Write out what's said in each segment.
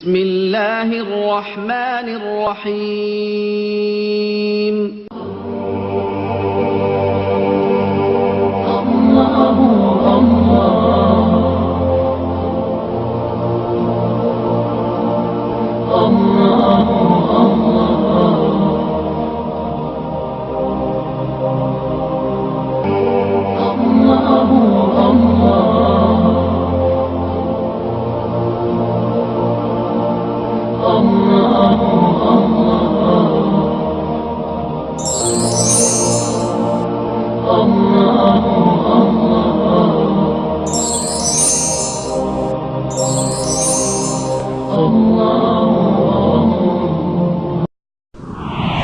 بسم اللہ الرحمن الرحیم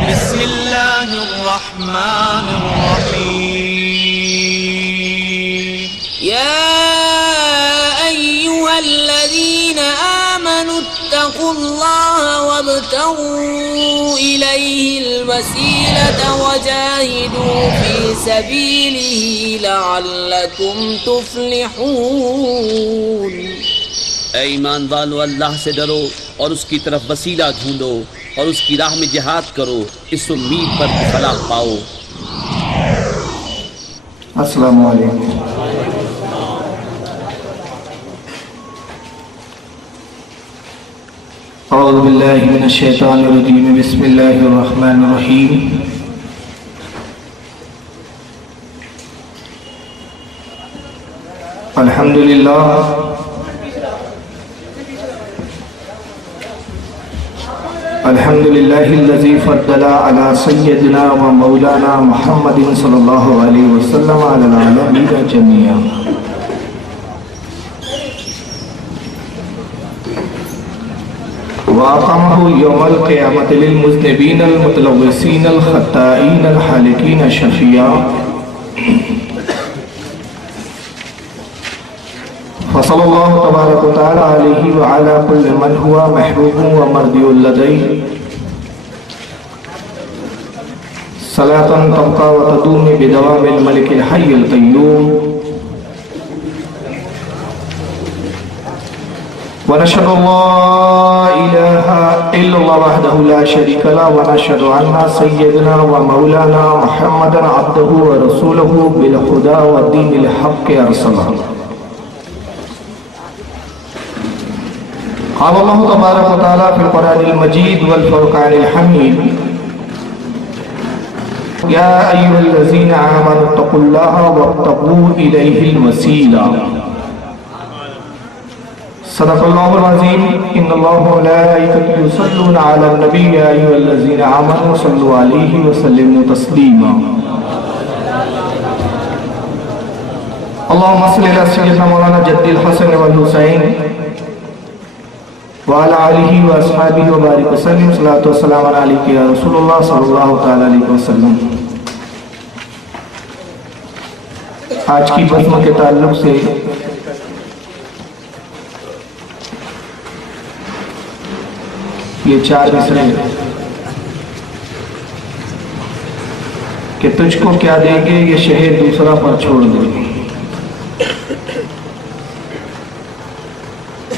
بسم اللہ الرحمن الرحیم يا أيها الذين آمنوا اتقوا الله وابتغوا إليه الوسيلة وجاهدوا في سبيله لعلكم تفلحون۔ اے ایمان والو، اللہ سے ڈرو اور اس کی طرف وسیلہ ڈھونڈو اور اس کی راہ میں جہاد کرو، اس امید پر کہ فلاح پاؤ۔ السلام علیکم۔ اعوذ باللہ من الشیطان الرجیم، بسم اللہ الرحمن الرحیم۔ الحمدللہ الحمدللہ الذی فضل علی سیدنا و مولانا محمد صلی اللہ علیہ وسلم علی العالمین جميعا۔ وَأَقَامَهُ يَوْمَ الْقِيَامَةِ لِلْمُذْنِبِينَ الْمُتَلَوِّثِينَ الْخَطَّائِينَ الْحَالِقِينَ شَفِيعًا۔ فصلی اللہ تبارک و تعالی علیہ وعلا کل من ہوا محبوب و مرضی لدیہ صلاة تبقى وتدوم بدوام الملك الحي القيوم۔ ونشهد أن لا إله إلا الله وحده لا شريك له، ونشهد أن سيدنا ومولانا محمدا عبده ورسوله بالهدى والدين الحق أرسله۔ قال الله تبارك وتعالى في القرآن المجيد والفرقان الحميد: يا أيها الذين آمنوا اتقوا الله وابتغوا إليه الوسيلة۔ صدق الله العظيم۔ إن الله وملائكته يصلون على النبي يا أيها الذين آمنوا صلوا عليه وسلموا تسليما۔ اللهم صل على سيدنا مولانا جد الحسن والحسين وعلى آلہ واصحابہ وبارک وسلم۔ صلاۃ والسلام علیک یا رسول اللہ صلی اللہ تعالی علیہ وسلم۔ آج کی بزم کے تعلق سے یہ 4 مصرے کہ تجھ کو کیا دیں گے یہ شہر دوسرا پر چھوڑ دیں گے،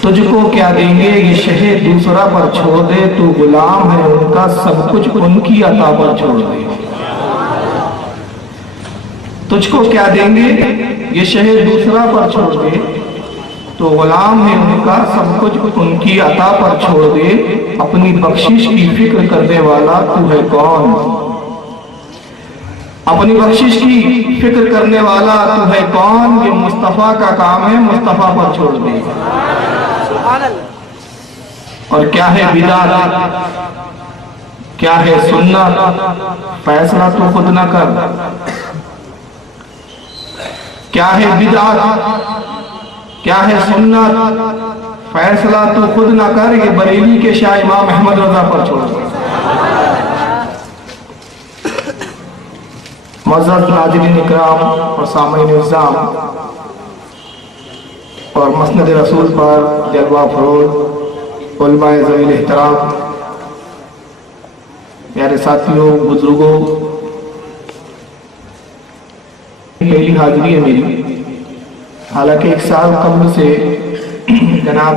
تجھ کو کیا دیں گے یہ شہر دوسرا پر چھوڑ دے، تو غلام ہے ان کا سب کچھ ان کی عطا پر چھوڑ دے۔ تجھ کو کیا دیں گے یہ شہر دوسرا پر چھوڑ دے، تو غلام ہے ان کا سب کچھ ان کی عطا پر چھوڑ دے، اپنی بخشش کی فکر کرنے والا تو ہے کون؟ اپنی بخشش کی فکر کرنے والا تو ہے کون؟ یہ مصطفیٰ کا کام ہے، مصطفیٰ پر چھوڑ دے۔ اور کیا ہے بدعت، کیا ہے سنت، فیصلہ تو خود نہ کر۔ کیا ہے بدعت، کیا ہے سنت، فیصلہ تو خود نہ کر، یہ بریلی کے شاہ امام احمد رضا پر چھوڑ۔ معزز ناظرین اکرام اور سامعین نظام، اور مسند رسول پر جلوہ فروز علماء ذوی الاحترام، پیارے ساتھیوں، بزرگوں، پہلی حاضری ہے میری، حالانکہ 1 سال قبل سے جناب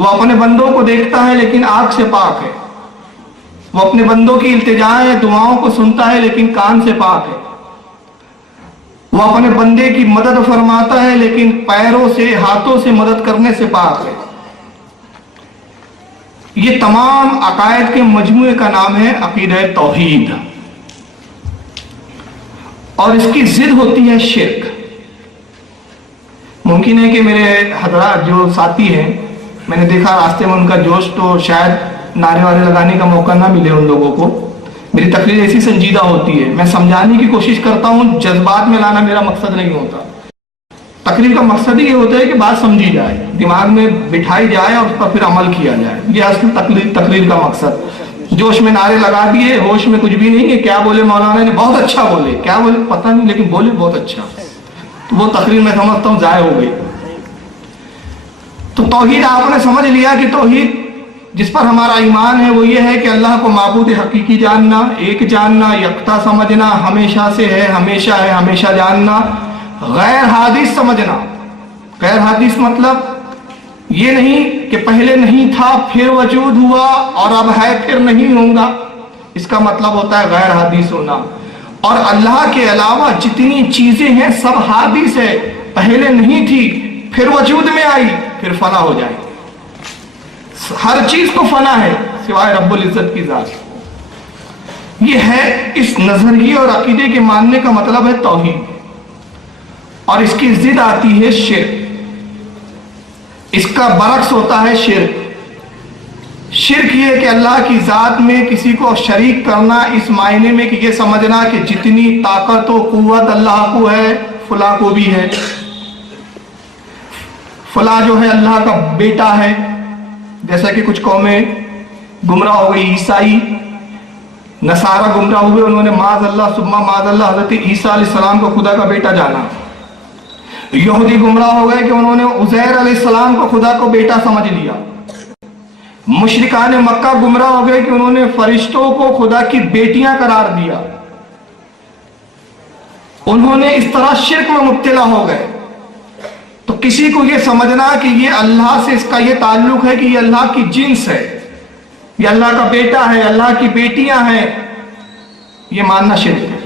وہ اپنے بندوں کو دیکھتا ہے لیکن آنکھ سے پاک ہے، وہ اپنے بندوں کی التجائیں دعاؤں کو سنتا ہے لیکن کان سے پاک ہے، وہ اپنے بندے کی مدد فرماتا ہے لیکن پیروں سے ہاتھوں سے مدد کرنے سے پاک ہے۔ یہ تمام عقائد کے مجموعے کا نام ہے عقیدہ توحید، اور اس کی ضد ہوتی ہے شرک۔ ممکن ہے کہ میرے حضرات جو ساتھی ہیں، میں نے دیکھا راستے میں ان کا جوش، تو شاید نعرے وارے لگانے کا موقع نہ ملے ان لوگوں کو۔ میری تقریر ایسی سنجیدہ ہوتی ہے، میں سمجھانے کی کوشش کرتا ہوں، جذبات میں لانا میرا مقصد نہیں ہوتا۔ تقریر کا مقصد ہی یہ ہوتا ہے کہ بات سمجھی جائے، دماغ میں بٹھائی جائے اور اس پر پھر عمل کیا جائے، یہ اصل تقریر کا مقصد۔ جوش میں نعرے لگا دیے، ہوش میں کچھ بھی نہیں کہ کیا بولے مولانا نے، بہت اچھا بولے، کیا بولے پتہ نہیں لیکن بولے بہت اچھا، تو وہ تقریر میں سمجھتا ہوں ضائع ہو گئی۔ تو توحید آپ نے سمجھ لیا کہ توحید جس پر ہمارا ایمان ہے وہ یہ ہے کہ اللہ کو معبود حقیقی جاننا، ایک جاننا، یکتا سمجھنا، ہمیشہ سے ہے، ہمیشہ جاننا، غیر حادث سمجھنا۔ غیر حادث مطلب یہ نہیں کہ پہلے نہیں تھا پھر وجود ہوا اور اب ہے پھر نہیں ہوگا، اس کا مطلب ہوتا ہے غیر حادث ہونا۔ اور اللہ کے علاوہ جتنی چیزیں ہیں سب حادث ہے، پہلے نہیں تھی پھر وجود میں آئی پھر فنا ہو جائے، ہر چیز کو فنا ہے سوائے رب العزت کی ذات۔ یہ ہے اس نظریے اور عقیدے کے ماننے کا مطلب ہے توحید، اور اس کی ضد آتی ہے شرک، اس کا برعکس ہوتا ہے شرک۔ شرک یہ کہ اللہ کی ذات میں کسی کو شریک کرنا، اس معنی میں کہ یہ سمجھنا کہ جتنی طاقت و قوت اللہ کو ہے فلاں کو بھی ہے، فلاں جو ہے اللہ کا بیٹا ہے، جیسا کہ کچھ قومیں گمراہ ہو گئی، عیسائی نصارہ گمراہ ہوئے، انہوں نے معاذ اللہ ثم معاذ اللہ حضرت عیسیٰ علیہ السلام کو خدا کا بیٹا جانا۔ یہودی گمراہ ہو گئے کہ انہوں نے عزیر علیہ السلام کو خدا کو بیٹا سمجھ لیا۔ مشرکان مکہ گمراہ ہو گئے کہ انہوں نے فرشتوں کو خدا کی بیٹیاں قرار دیا، انہوں نے اس طرح شرک میں مبتلا ہو گئے۔ تو کسی کو یہ سمجھنا کہ یہ اللہ سے اس کا یہ تعلق ہے کہ یہ اللہ کی جنس ہے، یہ اللہ کا بیٹا ہے، اللہ کی بیٹیاں ہیں، یہ ماننا شرک ہے۔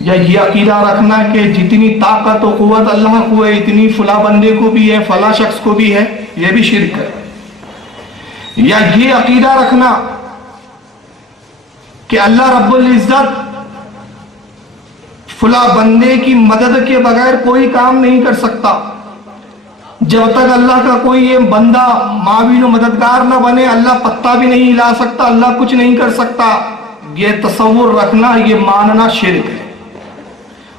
یا یہ عقیدہ رکھنا کہ جتنی طاقت و قوت اللہ کو ہے اتنی فلاں بندے کو بھی ہے، فلاں شخص کو بھی ہے، یہ بھی شرک ہے۔ یا یہ عقیدہ رکھنا کہ اللہ رب العزت فلاں بندے کی مدد کے بغیر کوئی کام نہیں کر سکتا، جب تک اللہ کا کوئی یہ بندہ معاون و مددگار نہ بنے اللہ پتہ بھی نہیں ہلا سکتا، اللہ کچھ نہیں کر سکتا۔ یہ تصور رکھنا، یہ ماننا شرک ہے۔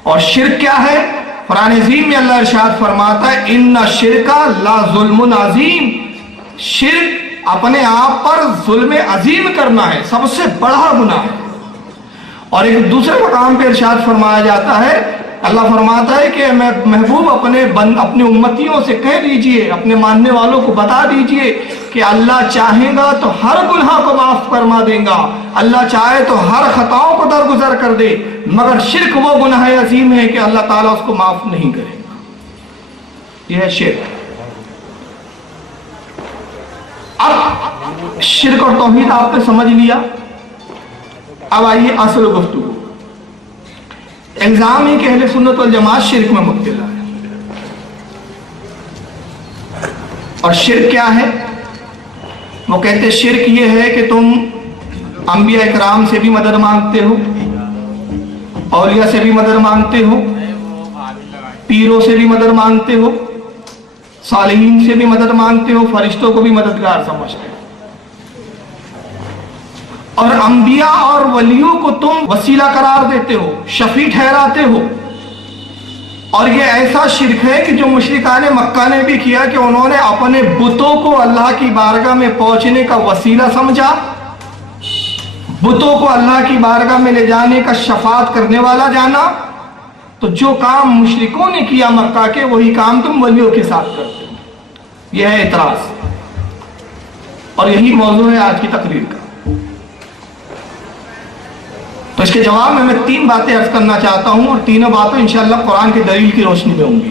اور شرک کیا ہے؟ قرآن عظیم میں اللہ ارشاد فرماتا ہے ان الشرک لا ظلم عظیم، شرک اپنے آپ پر ظلم عظیم کرنا ہے، سب سے بڑا گناہ ہے۔ اور ایک دوسرے مقام پہ ارشاد فرمایا جاتا ہے، اللہ فرماتا ہے کہ میں محبوب اپنے امتیوں سے کہہ دیجئے، اپنے ماننے والوں کو بتا دیجئے کہ اللہ چاہے گا تو ہر گناہ کو معاف فرما دے گا، اللہ چاہے تو ہر خطاؤں کو درگزر کر دے، مگر شرک وہ گناہ عظیم ہے کہ اللہ تعالیٰ اس کو معاف نہیں کرے گا، یہ ہے شرک۔ اب شرک اور توحید آپ نے سمجھ لیا، اب آئیے اصل گفتگو۔ الزام ہے کہ اہل سنت والجماعت شرک میں مبتلا ہے، اور شرک کیا ہے؟ وہ کہتے ہیں شرک یہ ہے کہ تم انبیاء اکرام سے بھی مدد مانگتے ہو، اولیاء سے بھی مدد مانگتے ہو، پیروں سے بھی مدد مانگتے ہو، صالحین سے بھی مدد مانگتے ہو، فرشتوں کو بھی مددگار سمجھتے ہو، اور انبیاء اور ولیوں کو تم وسیلہ قرار دیتے ہو، شفیع ٹھہراتے ہو۔ اور یہ ایسا شرک ہے کہ جو مشرکان مکہ نے بھی کیا کہ انہوں نے اپنے بتوں کو اللہ کی بارگاہ میں پہنچنے کا وسیلہ سمجھا، بتوں کو اللہ کی بارگاہ میں لے جانے کا شفاعت کرنے والا جانا۔ تو جو کام مشرکوں نے کیا مکہ کے وہی کام تم ولیوں کے ساتھ کرتے ہو، یہ ہے اعتراض، اور یہی موضوع ہے آج کی تقریر کا۔ تو اس کے جواب میں تین باتیں عرض کرنا چاہتا ہوں، اور تینوں باتیں انشاءاللہ قرآن کی دلیل کی روشنی میں ہوں گی۔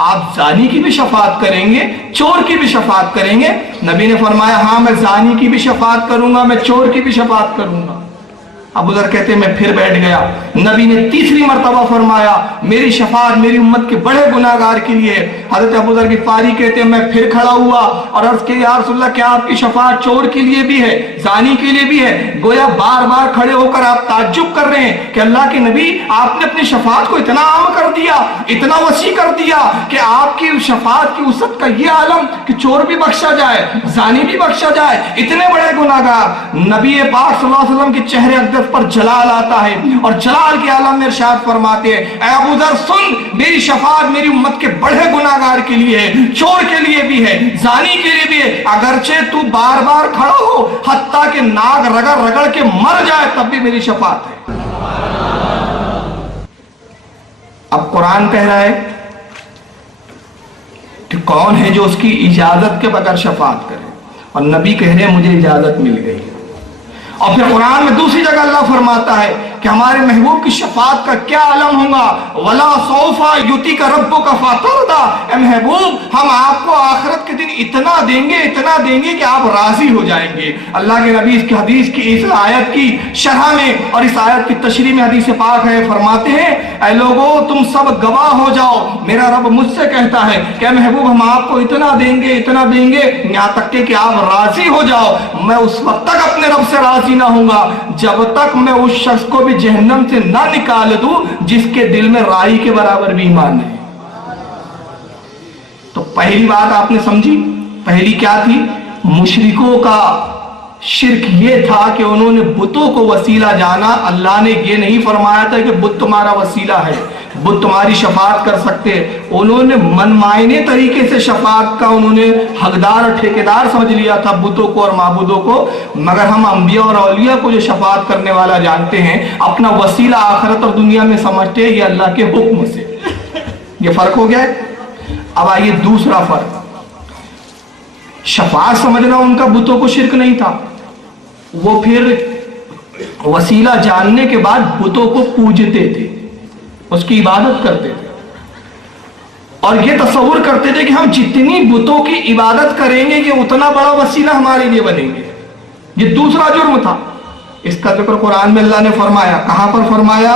آپ زانی کی بھی شفاعت کریں گے, چور کی بھی شفاعت کریں گے؟ نبی نے فرمایا ہاں میں زانی کی بھی شفاعت کروں گا, میں چور کی بھی شفاعت کروں گا. ابو ذر کہتے ہیں میں پھر بیٹھ گیا. نبی نے تیسری مرتبہ فرمایا میری شفاعت میری امت کے بڑے گناہگار کے لیے. حضرت ابو ذر غفاری کہتے ہیں میں پھر کھڑا ہوا اور عرض کہ یا رسول اللہ کیا آپ کی شفاعت چور کے لیے بھی ہے, زانی کے لیے بھی ہے؟ گویا بار بار کھڑے ہو کر آپ تعجب کر رہے ہیں کہ اللہ کے نبی آپ نے اپنی شفاعت کو اتنا عام کر دیا, اتنا وسیع کر دیا کہ آپ کی شفاعت کی وسعت کا یہ عالم کہ چور بھی بخشا جائے, زانی بھی بخشا جائے, اتنے بڑے گناہگار. نبی پاک صلی اللہ علیہ وسلم کے چہرے اقدس پر جلال آتا ہے اور جلال کے عالم میں ارشاد فرماتے ہیں اے ابو ذر سن, میری شفاعت میری امت کے بڑے گناہگار کے لیے ہے, چور کے لیے بھی ہے, زانی کے لیے بھی ہے. اگرچہ تو بار بار کھڑا ہو حتیٰ کہ ناک رگڑ رگڑ کے مر جائے تب بھی میری شفاعت ہے. اب قرآن کہہ رہا ہے کہ کون ہے جو اس کی اجازت کے بغیر شفاعت کرے, اور نبی کہہ رہے ہیں مجھے اجازت مل گئی. اور پھر قرآن میں دوسری جگہ اللہ فرماتا ہے کہ ہمارے محبوب کی شفاعت کا کیا عالم ہوگا, وَلَا سَوْفَ يُؤْتِيكَ رَبُّكَ فَتَرْضَىٰ. اے محبوب ہم آپ کو آخرت کے دن اتنا دیں گے کہ آپ راضی ہو جائیں گے. اللہ کے نبی اس کی حدیث کی اس آیت کی شرح میں اور اس آیت کی تشریح میں حدیث پاک ہے, فرماتے ہیں اے لوگوں تم سب گواہ ہو جاؤ, میرا رب مجھ سے کہتا ہے کہ اے محبوب ہم آپ کو اتنا دیں گے یہاں تک کہ آپ راضی ہو جاؤ. میں اس وقت تک اپنے رب سے راضی نہ ہوں گا جب تک میں اس شخص کو بھی جہنم سے نہ نکال دوں جس کے دل میں رائی کے برابر بھی ایمان نہیں. تو پہلی بات آپ نے سمجھی, پہلی کیا تھی؟ مشرکوں کا شرک یہ تھا کہ انہوں نے بتوں کو وسیلہ جانا. اللہ نے یہ نہیں فرمایا تھا کہ بت تمہارا وسیلہ ہے, بت تمہاری شفاعت کر سکتے. انہوں نے منمائنے طریقے سے شفاعت کا انہوں نے حقدار اور ٹھیکیدار سمجھ لیا تھا بتوں کو اور معبودوں کو. مگر ہم انبیاء اور اولیاء کو جو شفاعت کرنے والا جانتے ہیں, اپنا وسیلہ آخرت اور دنیا میں سمجھتے ہیں یہ اللہ کے حکم سے. یہ فرق ہو گیا ہے. اب آئیے دوسرا فرق, شفاعت سمجھنا ان کا بتوں کو شرک نہیں تھا, وہ پھر وسیلہ جاننے کے بعد بتوں کو پوجتے تھے, اس کی عبادت کرتے تھے اور یہ تصور کرتے تھے کہ ہم جتنی بتوں کی عبادت کریں گے یہ اتنا بڑا وسیلہ ہمارے لیے بنیں گے. یہ دوسرا جرم تھا. اس کا ذکر قرآن میں اللہ نے فرمایا. کہاں پر فرمایا؟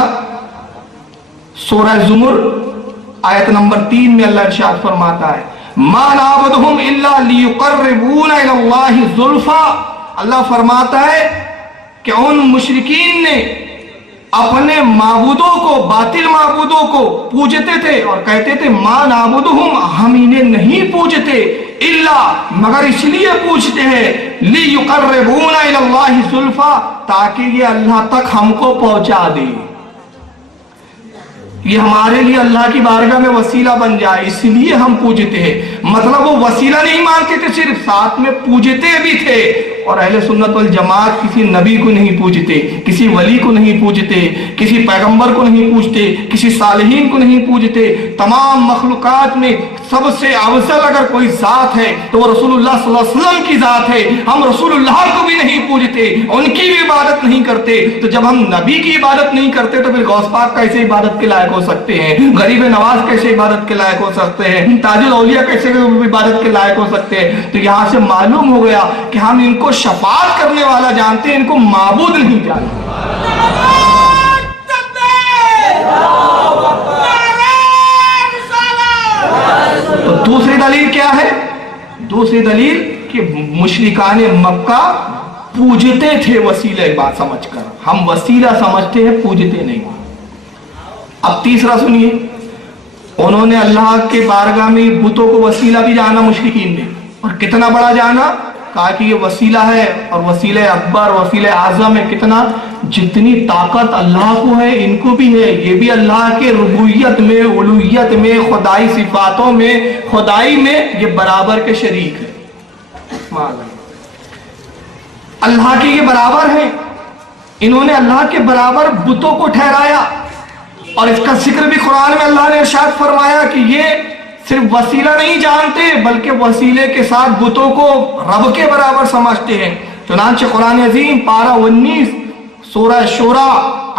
سورہ زمر آیت نمبر 3 میں اللہ ارشاد فرماتا ہے مَا نَعْبُدُهُمْ إِلَّا لِيُقَرِّبُونَ إِلَى اللَّهِ زُلْفَىٰ. اللہ فرماتا ہے کہ ان مشرکین نے اپنے معبودوں کو, باطل معبودوں کو پوجتے تھے اور کہتے تھے مَا نَعْبُدُهُمْ, ہم انہیں نہیں پوجتے, الا مگر اس لیے پوچھتے ہیں لِيُقَرِّبُونَ إِلَى اللَّهِ زُلْفَىٰ, تاکہ یہ اللہ تک ہم کو پہنچا دے, یہ ہمارے لیے اللہ کی بارگاہ میں وسیلہ بن جائے, اس لیے ہم پوجتے ہیں. مطلب وہ وسیلہ نہیں مانتے تھے, صرف ساتھ میں پوجتے بھی تھے. اور اہل سنت والجماعت کسی نبی کو نہیں پوجتے, کسی ولی کو نہیں پوجتے, کسی پیغمبر کو نہیں پوجتے, کسی صالحین کو نہیں پوجتے. تمام مخلوقات میں سب سے افضل اگر کوئی ذات ہے تو وہ رسول اللہ صلی اللہ علیہ وسلم کی ذات ہے. ہم رسول اللہ کو بھی نہیں پوجتے, ان کی بھی عبادت نہیں کرتے. تو جب ہم نبی کی عبادت نہیں کرتے تو پھر غوث پاک کیسے عبادت کے لائق ہو سکتے ہیں, غریب نواز کیسے عبادت کے لائق ہو سکتے ہیں, تاج الاولیاء کیسے عبادت کے لائق ہو سکتے ہیں. تو یہاں سے معلوم ہو گیا کہ ہم ان کو شفاعت کرنے والا جانتے ہیں, ان کو معبود نہیں جانتے. تو دوسری دلیل کیا ہے؟ دوسری دلیل کہ مشرکان مکہ پوجتے تھے وسیلہ بات سمجھ کر. ہم وسیلہ سمجھتے ہیں, پوجتے نہیں. اب تیسرا سنیے, انہوں نے اللہ کے بارگاہ میں بتوں کو وسیلہ بھی جانا مشرکین نے, اور کتنا بڑا جانا, کہا کہ یہ وسیلہ ہے اور وسیلہ اکبر وسیلہ اعظم ہے. کتنا, جتنی طاقت اللہ کو ہے ان کو بھی ہے. یہ بھی اللہ کے ربوبیت میں, الوہیت میں, خدائی صفاتوں میں, خدائی میں یہ برابر کے شریک ہے. اللہ کے یہ برابر ہیں. انہوں نے اللہ کے برابر بتوں کو ٹھہرایا, اور اس کا ذکر بھی قرآن میں اللہ نے ارشاد فرمایا کہ یہ صرف وسیلہ نہیں جانتے بلکہ وسیلے کے ساتھ بتوں کو رب کے برابر سمجھتے ہیں. چنانچہ قرآن عظیم پارہ 19 سورہ شورا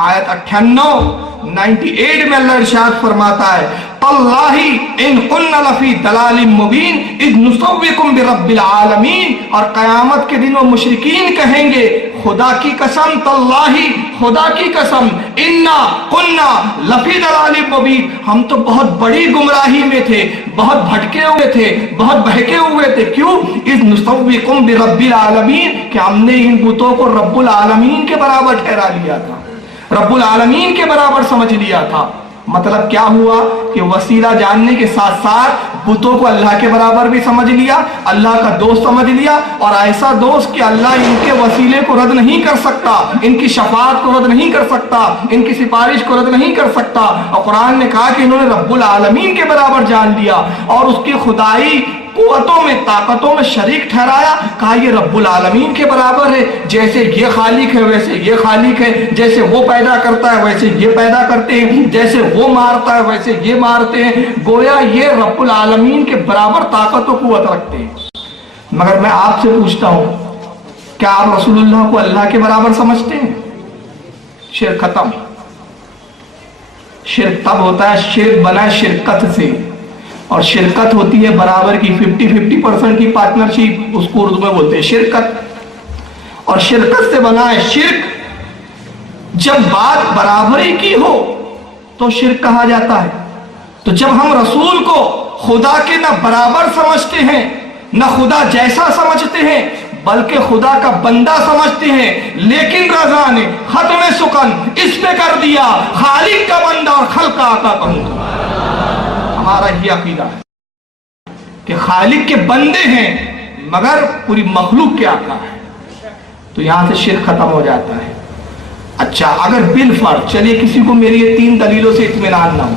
آیت 98 میں اللہ ارشاد فرماتا ہے اللہ ان قلنا لفی دلال مبین اذ نسوکم برب العالمین، اور قیامت کے دن وہ مشرکین کہیں گے خدا کی قسم تاللہ، خدا کی قسم انا قلنا لفی دلال مبین، ہم تو بہت بڑی گمراہی میں تھے، بہت بھٹکے ہوئے تھے، بہت بہکے ہوئے تھے۔ کیوں؟ اذ نسوکم برب العالمین، کہ ہم نے ان بتوں کو رب العالمین کے برابر ٹھہرا لیا تھا، رب العالمین کے برابر سمجھ لیا تھا۔ مطلب کیا ہوا کہ وسیلہ جاننے کے ساتھ ساتھ بتوں کو اللہ کے برابر بھی سمجھ لیا، اللہ کا دوست سمجھ لیا، اور ایسا دوست کہ اللہ ان کے وسیلے کو رد نہیں کر سکتا، ان کی شفاعت کو رد نہیں کر سکتا، ان کی سفارش کو رد نہیں کر سکتا۔ اور قرآن نے کہا کہ انہوں نے رب العالمین کے برابر جان لیا اور اس کی خدائی قوتوں میں، طاقتوں میں شریک ٹھہرایا، کہا یہ رب العالمین کے برابر ہے، جیسے یہ خالق ہے ویسے یہ خالق ہے، جیسے وہ پیدا کرتا ہے ویسے یہ پیدا کرتے ہیں، جیسے وہ مارتا ہے ویسے یہ مارتے ہیں، گویا یہ رب العالمین کے برابر طاقت و قوت رکھتے ہیں۔ مگر میں آپ سے پوچھتا ہوں، کیا آپ رسول اللہ کو اللہ کے برابر سمجھتے ہیں؟ شرک ختم۔ شرک تب ہوتا ہے، شرک بنا شرکت سے، اور شرکت ہوتی ہے برابر کی 50% کی پارٹنرشپ، اس کو اردو میں بولتے ہیں شرکت، اور شرکت سے بنا ہے شرک۔ جب بات برابری کی ہو تو شرک کہا جاتا ہے۔ تو جب ہم رسول کو خدا کے نہ برابر سمجھتے ہیں، نہ خدا جیسا سمجھتے ہیں، بلکہ خدا کا بندہ سمجھتے ہیں، لیکن رضا نے ختم سکن اس پہ کر دیا خالق کا بندہ اور خلق کا آقا کہوں گا۔ ہمارا یہ عقیدہ ہے کہ خالق کے بندے ہیں مگر پوری مخلوق کے آقا ہے، تو یہاں سے شرک ختم ہو جاتا ہے۔ اچھا، اگر بالفرض چلیے کسی کو میری یہ 3 دلیلوں سے اطمینان نہ ہو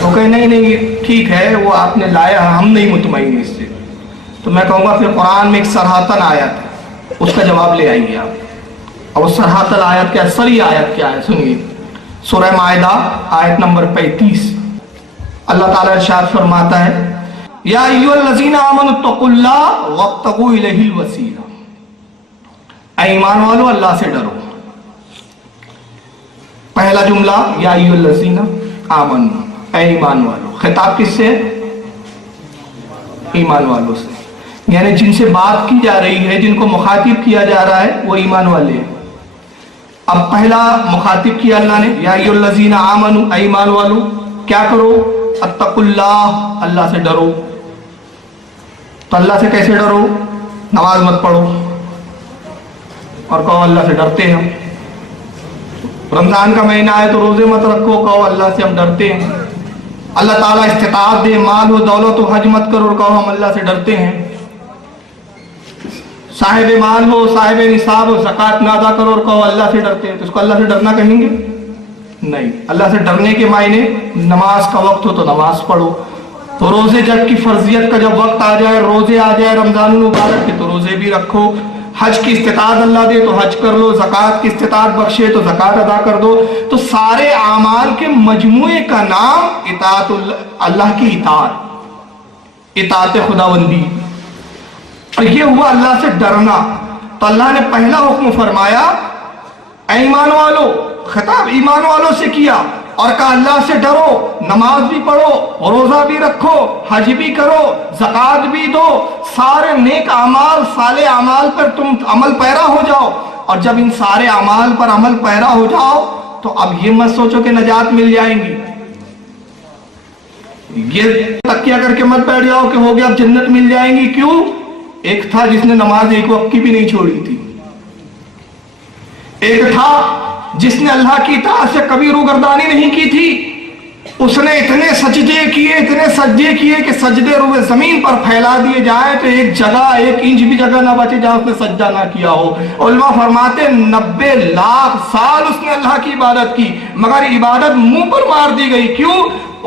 تو کہ نہیں ٹھیک ہے وہ آپ نے لایا، ہم نہیں مطمئن اس سے، تو میں کہوں گا پھر قرآن میں ایک سراحتاً آیت ہے، اس کا جواب لے آئیے آپ۔ اور وہ سراحتاً آیت کیا ہے؟ سری آیت کیا ہے؟ سنیے، سورہ مائدہ آیت نمبر 35، اللہ تعالیٰ ارشاد فرماتا ہے یا ایھا الذین آمنوا اتقوا اللہ وابتغوا الیہ الوسیلہ، اے ایمان والو اللہ سے ڈرو۔ پہلا جملہ یا ایھا الذین آمنوا، اے ایمان والو، خطاب کس سے؟ ایمان والوں سے، یعنی جن سے بات کی جا رہی ہے، جن کو مخاطب کیا جا رہا ہے وہ ایمان والے ہیں۔ اب پہلا مخاطب کیا اللہ نے، یا ایھا الذین آمنوا، اے ایمان والو کیا کرو؟ اتقوا اللہ، اللہ سے ڈرو۔ تو اللہ سے کیسے ڈرو؟ نماز مت پڑھو اور کہو اللہ سے ڈرتے ہیں۔ رمضان کا مہینہ ہے تو روزے مت رکھو، کہو اللہ سے ہم ڈرتے ہیں۔ اللہ تعالیٰ استطاعت دے، مال و دولت و حج مت کرو اور کہو ہم اللہ سے ڈرتے ہیں۔ صاحب مال ہو، صاحب نصاب ہو، زکوٰۃ نہ ادا کرو اور کہو اللہ سے ڈرتے ہیں، تو اس کو اللہ سے ڈرنا کہیں گے؟ نہیں۔ اللہ سے ڈرنے کے معنی نماز کا وقت ہو تو نماز پڑھو، روزے جب کی فرضیت کا جب وقت آ جائے، روزے آ جائے رمضان المبارک کے تو روزے بھی رکھو، حج کی استطاعت اللہ دے تو حج کر لو، زکوٰۃ کی استطاعت بخشے تو زکوٰۃ ادا کر دو۔ تو سارے اعمال کے مجموعے کا نام اطاعت اللہ کی اطاعت، اطاعت خداوندی، اور یہ ہوا اللہ سے ڈرنا۔ تو اللہ نے پہلا حکم فرمایا اے ایمان والو، خطاب ایمان والوں سے کیا اور کہا اللہ سے ڈرو، نماز بھی پڑھو، روزہ بھی رکھو، حج بھی کرو، زکوٰۃ بھی دو، سارے نیک اعمال، صالح اعمال پر تم عمل پیرا ہو جاؤ۔ اور جب ان سارے اعمال پر عمل پیرا ہو جاؤ تو اب یہ مت سوچو کہ نجات مل جائیں گی، یہ تکیہ کر کے مت بیٹھ جاؤ کہ ہو گیا اب جنت مل جائیں گی۔ کیوں؟ ایک تھا جس نے نماز ایک وقت کی بھی نہیں چھوڑی تھی، ایک تھا جس نے اللہ کی اطاعت سے کبھی روگردانی نہیں کی تھی، اس نے اتنے سجدے کیے کہ سجدے روئے زمین پر پھیلا دیے جائے تو ایک جگہ، ایک انچ بھی جگہ نہ بچے جہاں اس نے سجدہ نہ کیا ہو۔ علماء فرماتے 90 لاکھ سال اس نے اللہ کی عبادت کی، مگر عبادت منہ پر مار دی گئی۔ کیوں؟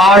8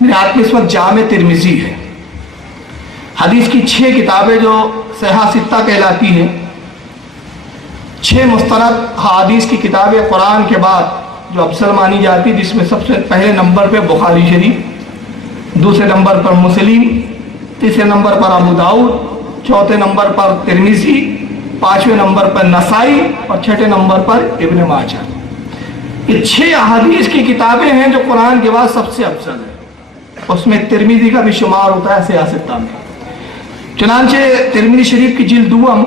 میرے ہاتھ میں اس وقت جامع ترمذی ہے، حدیث کی 6 کتابیں جو صحیح ستہ کہلاتی ہیں، 6 مستند حدیث کی کتابیں قرآن کے بعد جو افضل مانی جاتی، جس میں سب سے پہلے نمبر پہ بخاری شریف، دوسرے نمبر پر مسلم، تیسرے نمبر پر ابو داؤد، چوتھے نمبر پر ترمذی، 5ویں نمبر پر نسائی اور 6ٹھے نمبر پر ابن ماجہ۔ یہ 6 احادیث کی کتابیں ہیں جو قرآن کے بعد سب سے افضل ہے، اس میں ترمذی کا بھی شمار ہوتا ہے سیاستہ میں۔ چنانچہ ترمذی شریف کی جلد دوم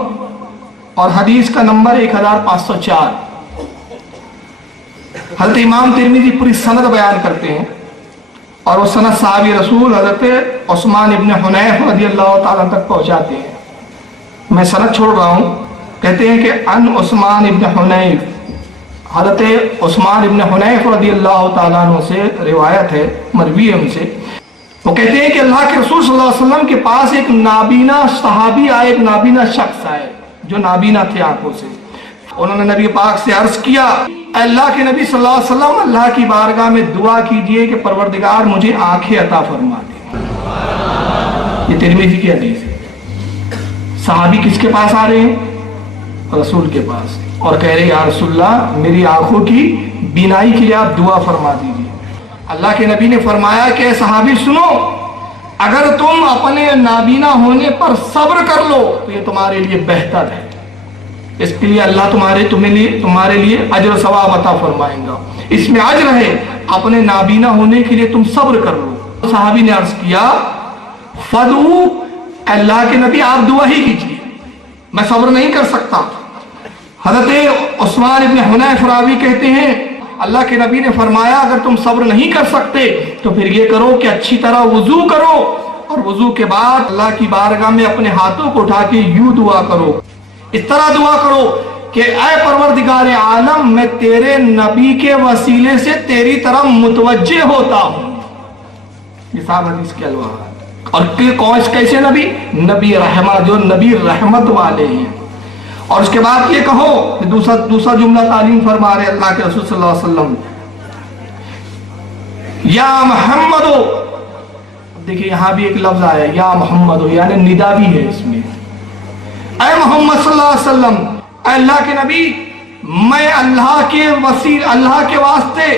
اور حدیث کا نمبر 1504، حضرت امام ترمذی پوری سند بیان کرتے ہیں، اور وہ سند صحابی رسول حضرت عثمان ابن حنیف رضی اللہ تعالیٰ تک پہنچاتے ہیں۔ میں سند چھوڑ رہا ہوں، کہتے ہیں کہ ان عثمان ابن حنیف، حضرت عثمان ابن حنیف رضی اللہ تعالیٰ عنہ سے روایت ہے، مروی ہے ان سے، وہ کہتے ہیں کہ اللہ کے رسول صلی اللہ علیہ وسلم کے پاس ایک نابینا صحابی آئے، ایک نابینا شخص آئے جو نابینا تھے آنکھوں سے۔ انہوں نے نبی پاک سے عرض کیا، اے اللہ کے نبی صلی اللہ علیہ وسلم، اللہ کی بارگاہ میں دعا کیجئے کہ پروردگار مجھے آنکھیں عطا فرما دے۔ یہ ترمذی کی حدیث ہے۔ صحابی کس کے پاس آ رہے ہیں؟ رسول کے پاس، اور کہہ رہے یا رسول اللہ میری آنکھوں کی بینائی کے لیے آپ دعا فرما دیجئے۔ اللہ کے نبی نے فرمایا کہ صحابی سنو، اگر تم اپنے نابینا ہونے پر صبر کر لو تو یہ تمہارے لیے بہتر ہے، اس کے لیے اللہ تمہارے لیے اجر و ثواب عطا فرمائے گا، اس میں اجر ہے، اپنے نابینا ہونے کے لیے تم صبر کر لو۔ صحابی نے عرض کیا فدعو، اللہ کے نبی آپ دعا ہی کیجیے، میں صبر نہیں کر سکتا۔ حضرت عثمان ابن حنیف راوی کہتے ہیں اللہ کے نبی نے فرمایا اگر تم صبر نہیں کر سکتے تو پھر یہ کرو کہ اچھی طرح وضو کرو، اور وضو کے بعد اللہ کی بارگاہ میں اپنے ہاتھوں کو اٹھا کے یوں دعا کرو، اس طرح دعا کرو کہ اے پروردگار عالم، میں تیرے نبی کے وسیلے سے تیری طرف متوجہ ہوتا ہوں۔ یہ صاحب حدیث کے الفاظ، اور کون کیسے نبی؟ نبی رحمت، جو نبی رحمت والے ہیں۔ اور اس کے بعد یہ کہو، دوسرا جملہ تعلیم فرما رہے اللہ کے رسول صلی اللہ علیہ وسلم، یا محمدو، دیکھیں یہاں بھی ایک لفظ آیا یا محمدو، یعنی ندا بھی ہے اس میں، اے محمد صلی اللہ علیہ وسلم، اے اللہ کے نبی، میں اللہ کے واسطے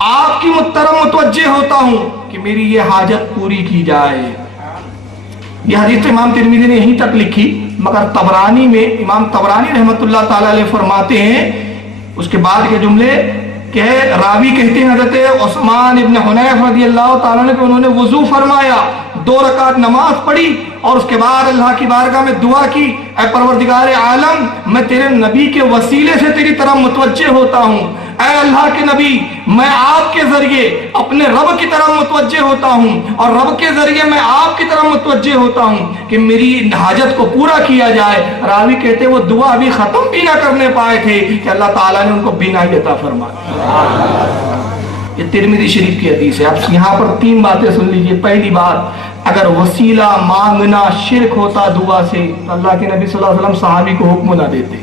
آپ کی طرف متوجہ ہوتا ہوں کہ میری یہ حاجت پوری کی جائے۔ یہ حدیث امام ترمذی نے یہیں تک لکھی، مگر طبرانی میں امام طبرانی رحمت اللہ تعالیٰ علیہ فرماتے ہیں اس کے بعد کے جملے کہ راوی کہتے ہیں حضرت عثمان ابن حنیف رضی اللہ تعالیٰ نے کہ انہوں نے وضو فرمایا، 2 رکعت نماز پڑھی، اور اس کے بعد اللہ کی بارگاہ میں دعا کی، اے پروردگار عالم، میں تیرے نبی کے وسیلے سے تیری طرف متوجہ ہوتا ہوں، اے اللہ کے نبی، میں آپ کے ذریعے اپنے رب کی طرف متوجہ ہوتا ہوں، اور رب کے ذریعے میں آپ کی طرف متوجہ ہوتا ہوں کہ میری حاجت کو پورا کیا جائے۔ راوی کہتے وہ دعا ابھی ختم بھی نہ کرنے پائے تھے کہ اللہ تعالیٰ نے ان کو بینائی عطا فرما دی۔ یہ ترمذی شریف کی حدیث ہے۔ اب یہاں پر 3 باتیں سن لیجئے۔ پہلی بات، اگر وسیلہ مانگنا شرک ہوتا دعا سے تو اللہ کے نبی صلی اللہ علیہ وسلم صحابی کو حکم نہ دیتے،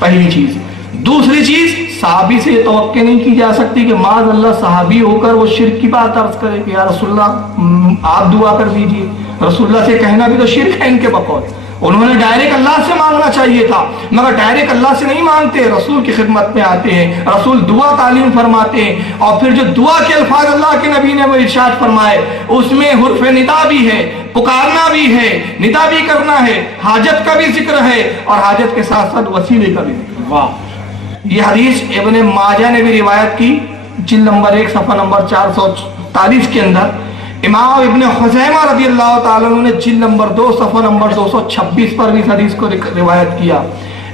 پہلی چیز۔ دوسری چیز، صحابی سے یہ توقع نہیں کی جا سکتی کہ معاذ اللہ صحابی ہو کر وہ شرک کی بات عرض کرے کہ یا رسول اللہ آپ دعا کر دیجئے۔ رسول اللہ سے کہنا بھی تو شرک ہے ان کے بقول۔ انہوں نے ڈائریکٹ اللہ سے مانگنا چاہیے تھا، مگر ڈائریکٹ اللہ سے نہیں مانگتے، رسول کی خدمت میں آتے ہیں، رسول دعا تعلیم فرماتے ہیں، اور پھر جو دعا کے الفاظ اللہ کے نبی نے وہ ارشاد فرمائے اس میں حرف ندا بھی ہے، پکارنا بھی ہے، ندا بھی کرنا ہے، حاجت کا بھی ذکر ہے، اور حاجت کے ساتھ ساتھ وسیلے کا بھی ذکر۔ واہ! یہ حدیث ابن ماجہ نے بھی روایت کی، جلد نمبر 1 صفحہ نمبر 440 کے اندر۔ امام ابن خزیمہ رضی اللہ تعالیٰ عنہ نے جلد نمبر 2 صفحہ نمبر 226 پر بھی اس حدیث کو روایت کیا۔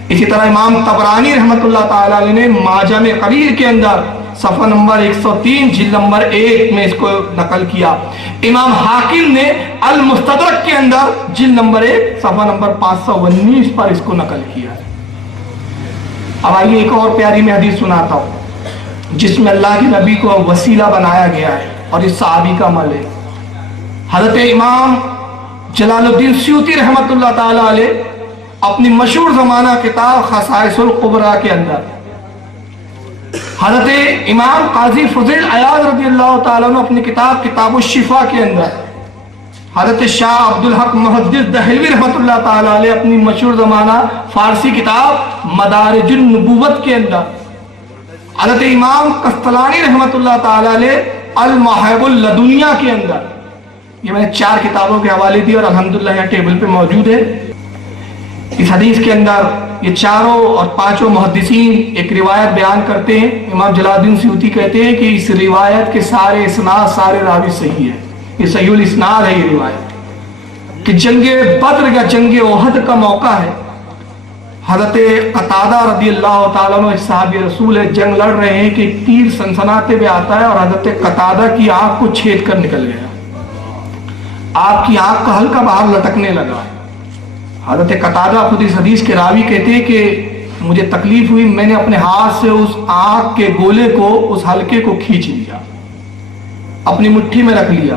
اسی طرح امام طبرانی رحمت اللہ تعالیٰ نے معجم کبیر کے اندر صفحہ نمبر 103 جلد نمبر 1 میں اس کو نقل کیا۔ امام حاکم نے المستدرک کے اندر جلد نمبر 1 صفحہ نمبر 519 پر اس کو نقل کیا۔ اب آئیے ایک اور پیاری میں حدیث سناتا ہوں جس میں اللہ کے نبی کو وسیلہ بنایا گیا ہے، اور اس صحابی کا عمل ہے۔ حضرت امام جلال الدین سیوطی رحمت اللہ تعالیٰ علیہ اپنی مشہور زمانہ کتاب خصائص القبریٰ کے اندر حضرت امام قاضی فضیل عیاض رضی اللہ تعالیٰ عنہ اپنی کتاب کتاب الشفا کے اندر، حضرت شاہ عبدالحق محدث دہلوی رحمۃ اللہ تعالیٰ علیہ اپنی مشہور زمانہ فارسی کتاب مدارج النبوت کے اندر، حضرت امام قسطلانی رحمۃ اللہ تعالیٰ علیہ المواہب اللدنیہ کے اندر، یہ میں نے 4 کتابوں کے حوالے دی اور الحمدللہ یہاں ٹیبل پہ موجود ہے۔ اس حدیث کے اندر یہ 4 اور 5 محدثین ایک روایت بیان کرتے ہیں۔ امام جلال الدین سیوطی کہتے ہیں کہ اس روایت کے سارے اسناد، سارے راوی صحیح ہے، یہ صحیح الاسناد ہے یہ روایت، کہ جنگ بدر یا جنگ احد کا موقع ہے، حضرت قتادہ رضی اللہ تعالیٰ عنہ صحابی رسول ہے، جنگ لڑ رہے ہیں کہ ایک تیر سنسناتے ہوئے آتا ہے اور حضرت قتادہ کی آنکھ کو چھید کر نکل گیا، آپ کی آنکھ کا ہلکا باہر لٹکنے لگا۔ حضرت قتادہ خود اس حدیث کے راوی کہتے ہیں کہ مجھے تکلیف ہوئی، میں نے اپنے ہاتھ سے اس آنکھ کے گولے کو، اس حلقے کو کھینچ لیا، اپنی مٹھی میں رکھ لیا،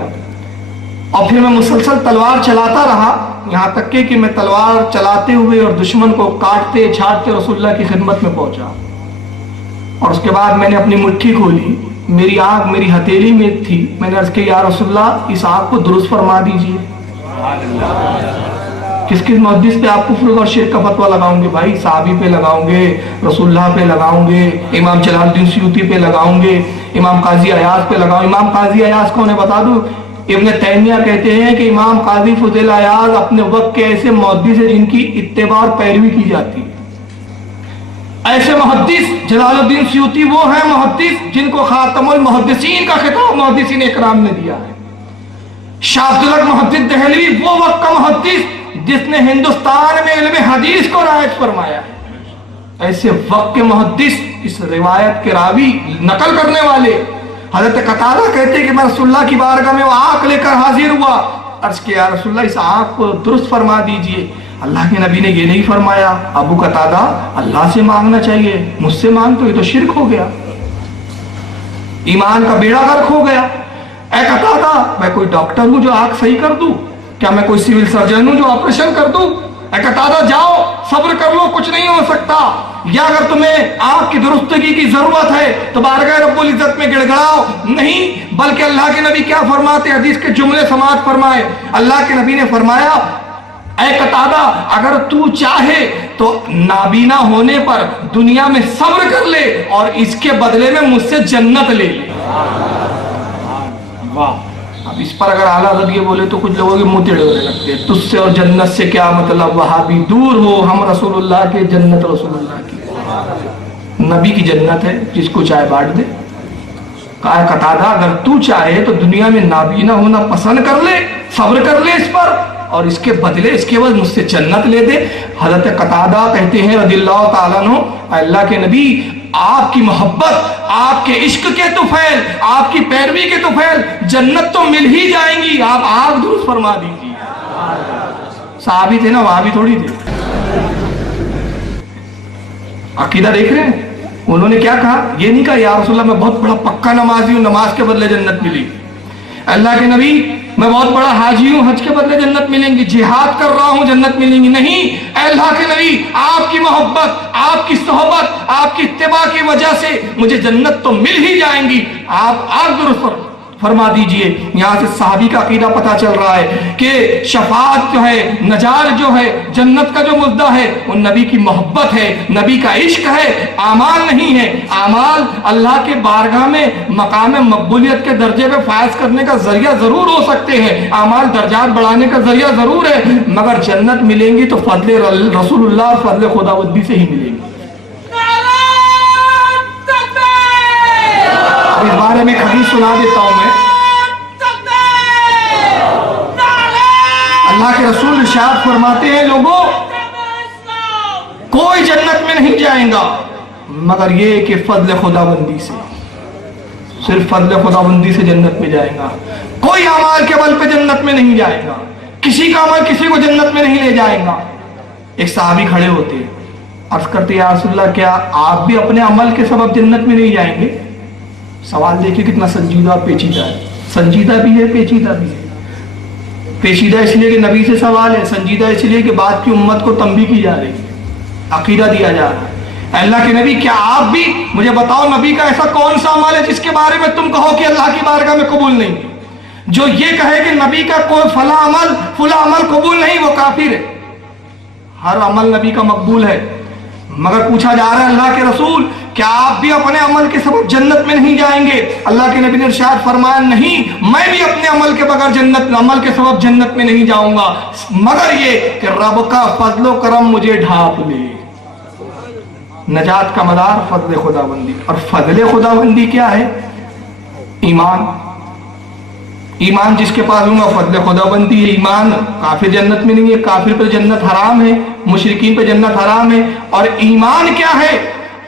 اور پھر میں مسلسل تلوار چلاتا رہا، یہاں تک کہ میں تلوار چلاتے ہوئے اور دشمن کو کاٹتے چھاٹتے رسول اللہ کی خدمت میں پہنچا، اور اس کے بعد میں نے اپنی مٹھی کھولی، میری آنکھ میری ہتھیلی میں تھی، میں نے عرض کیا یا رسول اللہ اس آنکھ کو درست فرما دیجئے۔ کس کس محدث پہ آپ کفر اور شرک کا فتویٰ لگاؤں گے بھائی؟ صحابی پہ لگاؤں گے، رسول اللہ پہ لگاؤں گے، امام جلال الدین سیوطی پہ لگاؤں گے، امام قاضی عیاض پہ لگاؤں۔ امام قاضی عیاض کو انہیں بتا دوں، ابن تیمیہ کہتے ہیں کہ امام قاضی فضیل عیاض اپنے وقت کے ایسے محدث ہیں جن کی اتباع اور پیروی کی جاتی ہے۔ ایسے محدث جلال الدین سیوطی وہ ہیں محدث جن کو خاتم المحدثین کا خطاب محدثین اکرام نے دیا ہے۔ شاہ عبدالحق محدث دہلوی وہ وقت کا محدث جس نے ہندوستان میں علم حدیث کو رائج فرمایا ہے۔ ایسے وقت کے محدث، اس روایت کے راوی، نقل کرنے والے، حضرت قتادہ کہتے ہیں کہ میں رسول اللہ کی بارگاہ میں وہ آنکھ لے کر حاضر ہوا، عرض کیا رسول اللہ اس آنکھ کو درست فرما دیجئے۔ اللہ کے نبی نے یہ نہیں فرمایا، ابو قتادہ اللہ سے مانگنا چاہیے، مجھ سے مانگ تو یہ تو شرک ہو گیا، ایمان کا بیڑا غرق ہو گیا۔ اے قتادہ میں کوئی ڈاکٹر ہوں جو آنکھ صحیح کر دوں؟ کیا میں کوئی سیول سرجن ہوں جو آپریشن کر دوں؟ اے قتادہ جاؤ صبر کر لو، کچھ نہیں ہو سکتا، یا اگر تمہیں آنکھ کی درستگی کی ضرورت ہے تو بارگاہ رب العزت میں گڑ گڑاؤ۔ نہیں، بلکہ اللہ کے نبی کیا فرماتے، حدیث کے جملے سماعت فرمائے۔ اللہ کے نبی نے فرمایا اے قتادہ اگر تو چاہے تو نابینا ہونے پر دنیا میں صبر کر لے اور اس کے بدلے میں مجھ سے جنت لے لے۔ اب اس پر اگر اعلیٰ حضرت یہ بولے تو کچھ لوگوں کے منہ ٹیڑھے ہونے لگتے ہیں، تجھ سے اور جنت سے کیا مطلب، وہابی دور ہو، ہم رسول اللہ کے، جنت رسول اللہ کی، نبی کی جنت ہے، جس کو چاہے بانٹ دے۔ کہا قتادہ اگر تو چاہے تو دنیا میں نابینا ہونا پسند کر لے، صبر کر لے اس پر، اور اس کے بدلے اس کے بعد مجھ سے جنت لے دے۔ حضرت قتادہ کہتے ہیں رضی اللہ تعالیٰ عنہ، اللہ کے نبی آپ کی محبت، آپ کے عشق کے طفیل، آپ کی پیروی کے طفیل جنت تو مل ہی جائیں گی، آپ آگ درست فرما دیجیے۔ صحابی تھے نا، وہاں بھی تھوڑی تھے۔ عقیدہ دیکھ رہے ہیں، انہوں نے کیا کہا، یہ نہیں کہا یا رسول اللہ میں بہت بڑا پکا نمازی ہوں، نماز کے بدلے جنت ملی۔ اللہ کے نبی میں بہت بڑا حاجی ہوں، حج کے بدلے جنت ملیں گی، جہاد کر رہا ہوں جنت ملیں گی۔ نہیں، اے اللہ کے نبی آپ کی محبت، آپ کی صحبت، آپ کی اتباع کی وجہ سے مجھے جنت تو مل ہی جائیں گی، آپ آگ درست فرما دیجئے۔ یہاں سے صحابی کا عقیدہ پتا چل رہا ہے کہ شفاعت جو ہے، نجات جو ہے، جنت کا جو مدعا ہے وہ نبی کی محبت ہے، نبی کا عشق ہے، اعمال نہیں ہے۔ اعمال اللہ کے بارگاہ میں مقام مقبولیت کے درجے پہ فائز کرنے کا ذریعہ ضرور ہو سکتے ہیں، اعمال درجات بڑھانے کا ذریعہ ضرور ہے، مگر جنت ملیں گی تو فضل رسول اللہ، فضل خداوندی سے ہی ملیں گی۔ اس بارے میں ایک حدیث سنا دیتا ہوں میں۔ اللہ کے رسول ارشاد فرماتے ہیں لوگوں کوئی جنت میں نہیں جائے گا مگر یہ کہ فضل خداوندی سے، صرف فضل خداوندی سے جنت میں جائے گا۔ کوئی اعمال کے بل پہ جنت میں نہیں جائے گا، کسی کا عمل کسی کو جنت میں نہیں لے جائے گا۔ ایک صحابی کھڑے ہوتے ہیں، عرض کرتے یا رسول اللہ کیا آپ بھی اپنے عمل کے سبب جنت میں نہیں جائیں گے؟ سوال دیکھیں کتنا سنجیدہ اور پیچیدہ ہے، سنجیدہ بھی ہے پیچیدہ بھی ہے۔ پیچیدہ اس لیے کہ نبی سے سوال ہے، سنجیدہ اس لیے کہ بات کی امت کو تنبیہ کی جا رہی ہے، عقیدہ دیا جا رہا ہے۔ اللہ کے نبی کیا آپ بھی مجھے بتاؤ نبی کا ایسا کون سا عمل ہے جس کے بارے میں تم کہو کہ اللہ کی بارگاہ میں قبول نہیں؟ جو یہ کہے کہ نبی کا کوئی فلاں عمل قبول نہیں وہ کافر ہے۔ ہر عمل نبی کا مقبول ہے، مگر پوچھا جا رہا ہے اللہ کے رسول کیا آپ بھی اپنے عمل کے سبب جنت میں نہیں جائیں گے؟ اللہ کے نبی نے ارشاد فرمایا نہیں، میں بھی اپنے عمل کے بغیر عمل کے سبب جنت میں نہیں جاؤں گا، مگر یہ کہ رب کا فضل و کرم مجھے ڈھانپ لے۔ نجات کا مدار فضل خداوندی، اور فضل خداوندی کیا ہے؟ ایمان۔ ایمان جس کے پاس ہوں گا فضل خداوندی ہے۔ ایمان کافر جنت میں نہیں ہے، کافر پر جنت حرام ہے، مشرکین پر جنت حرام ہے۔ اور ایمان کیا ہے؟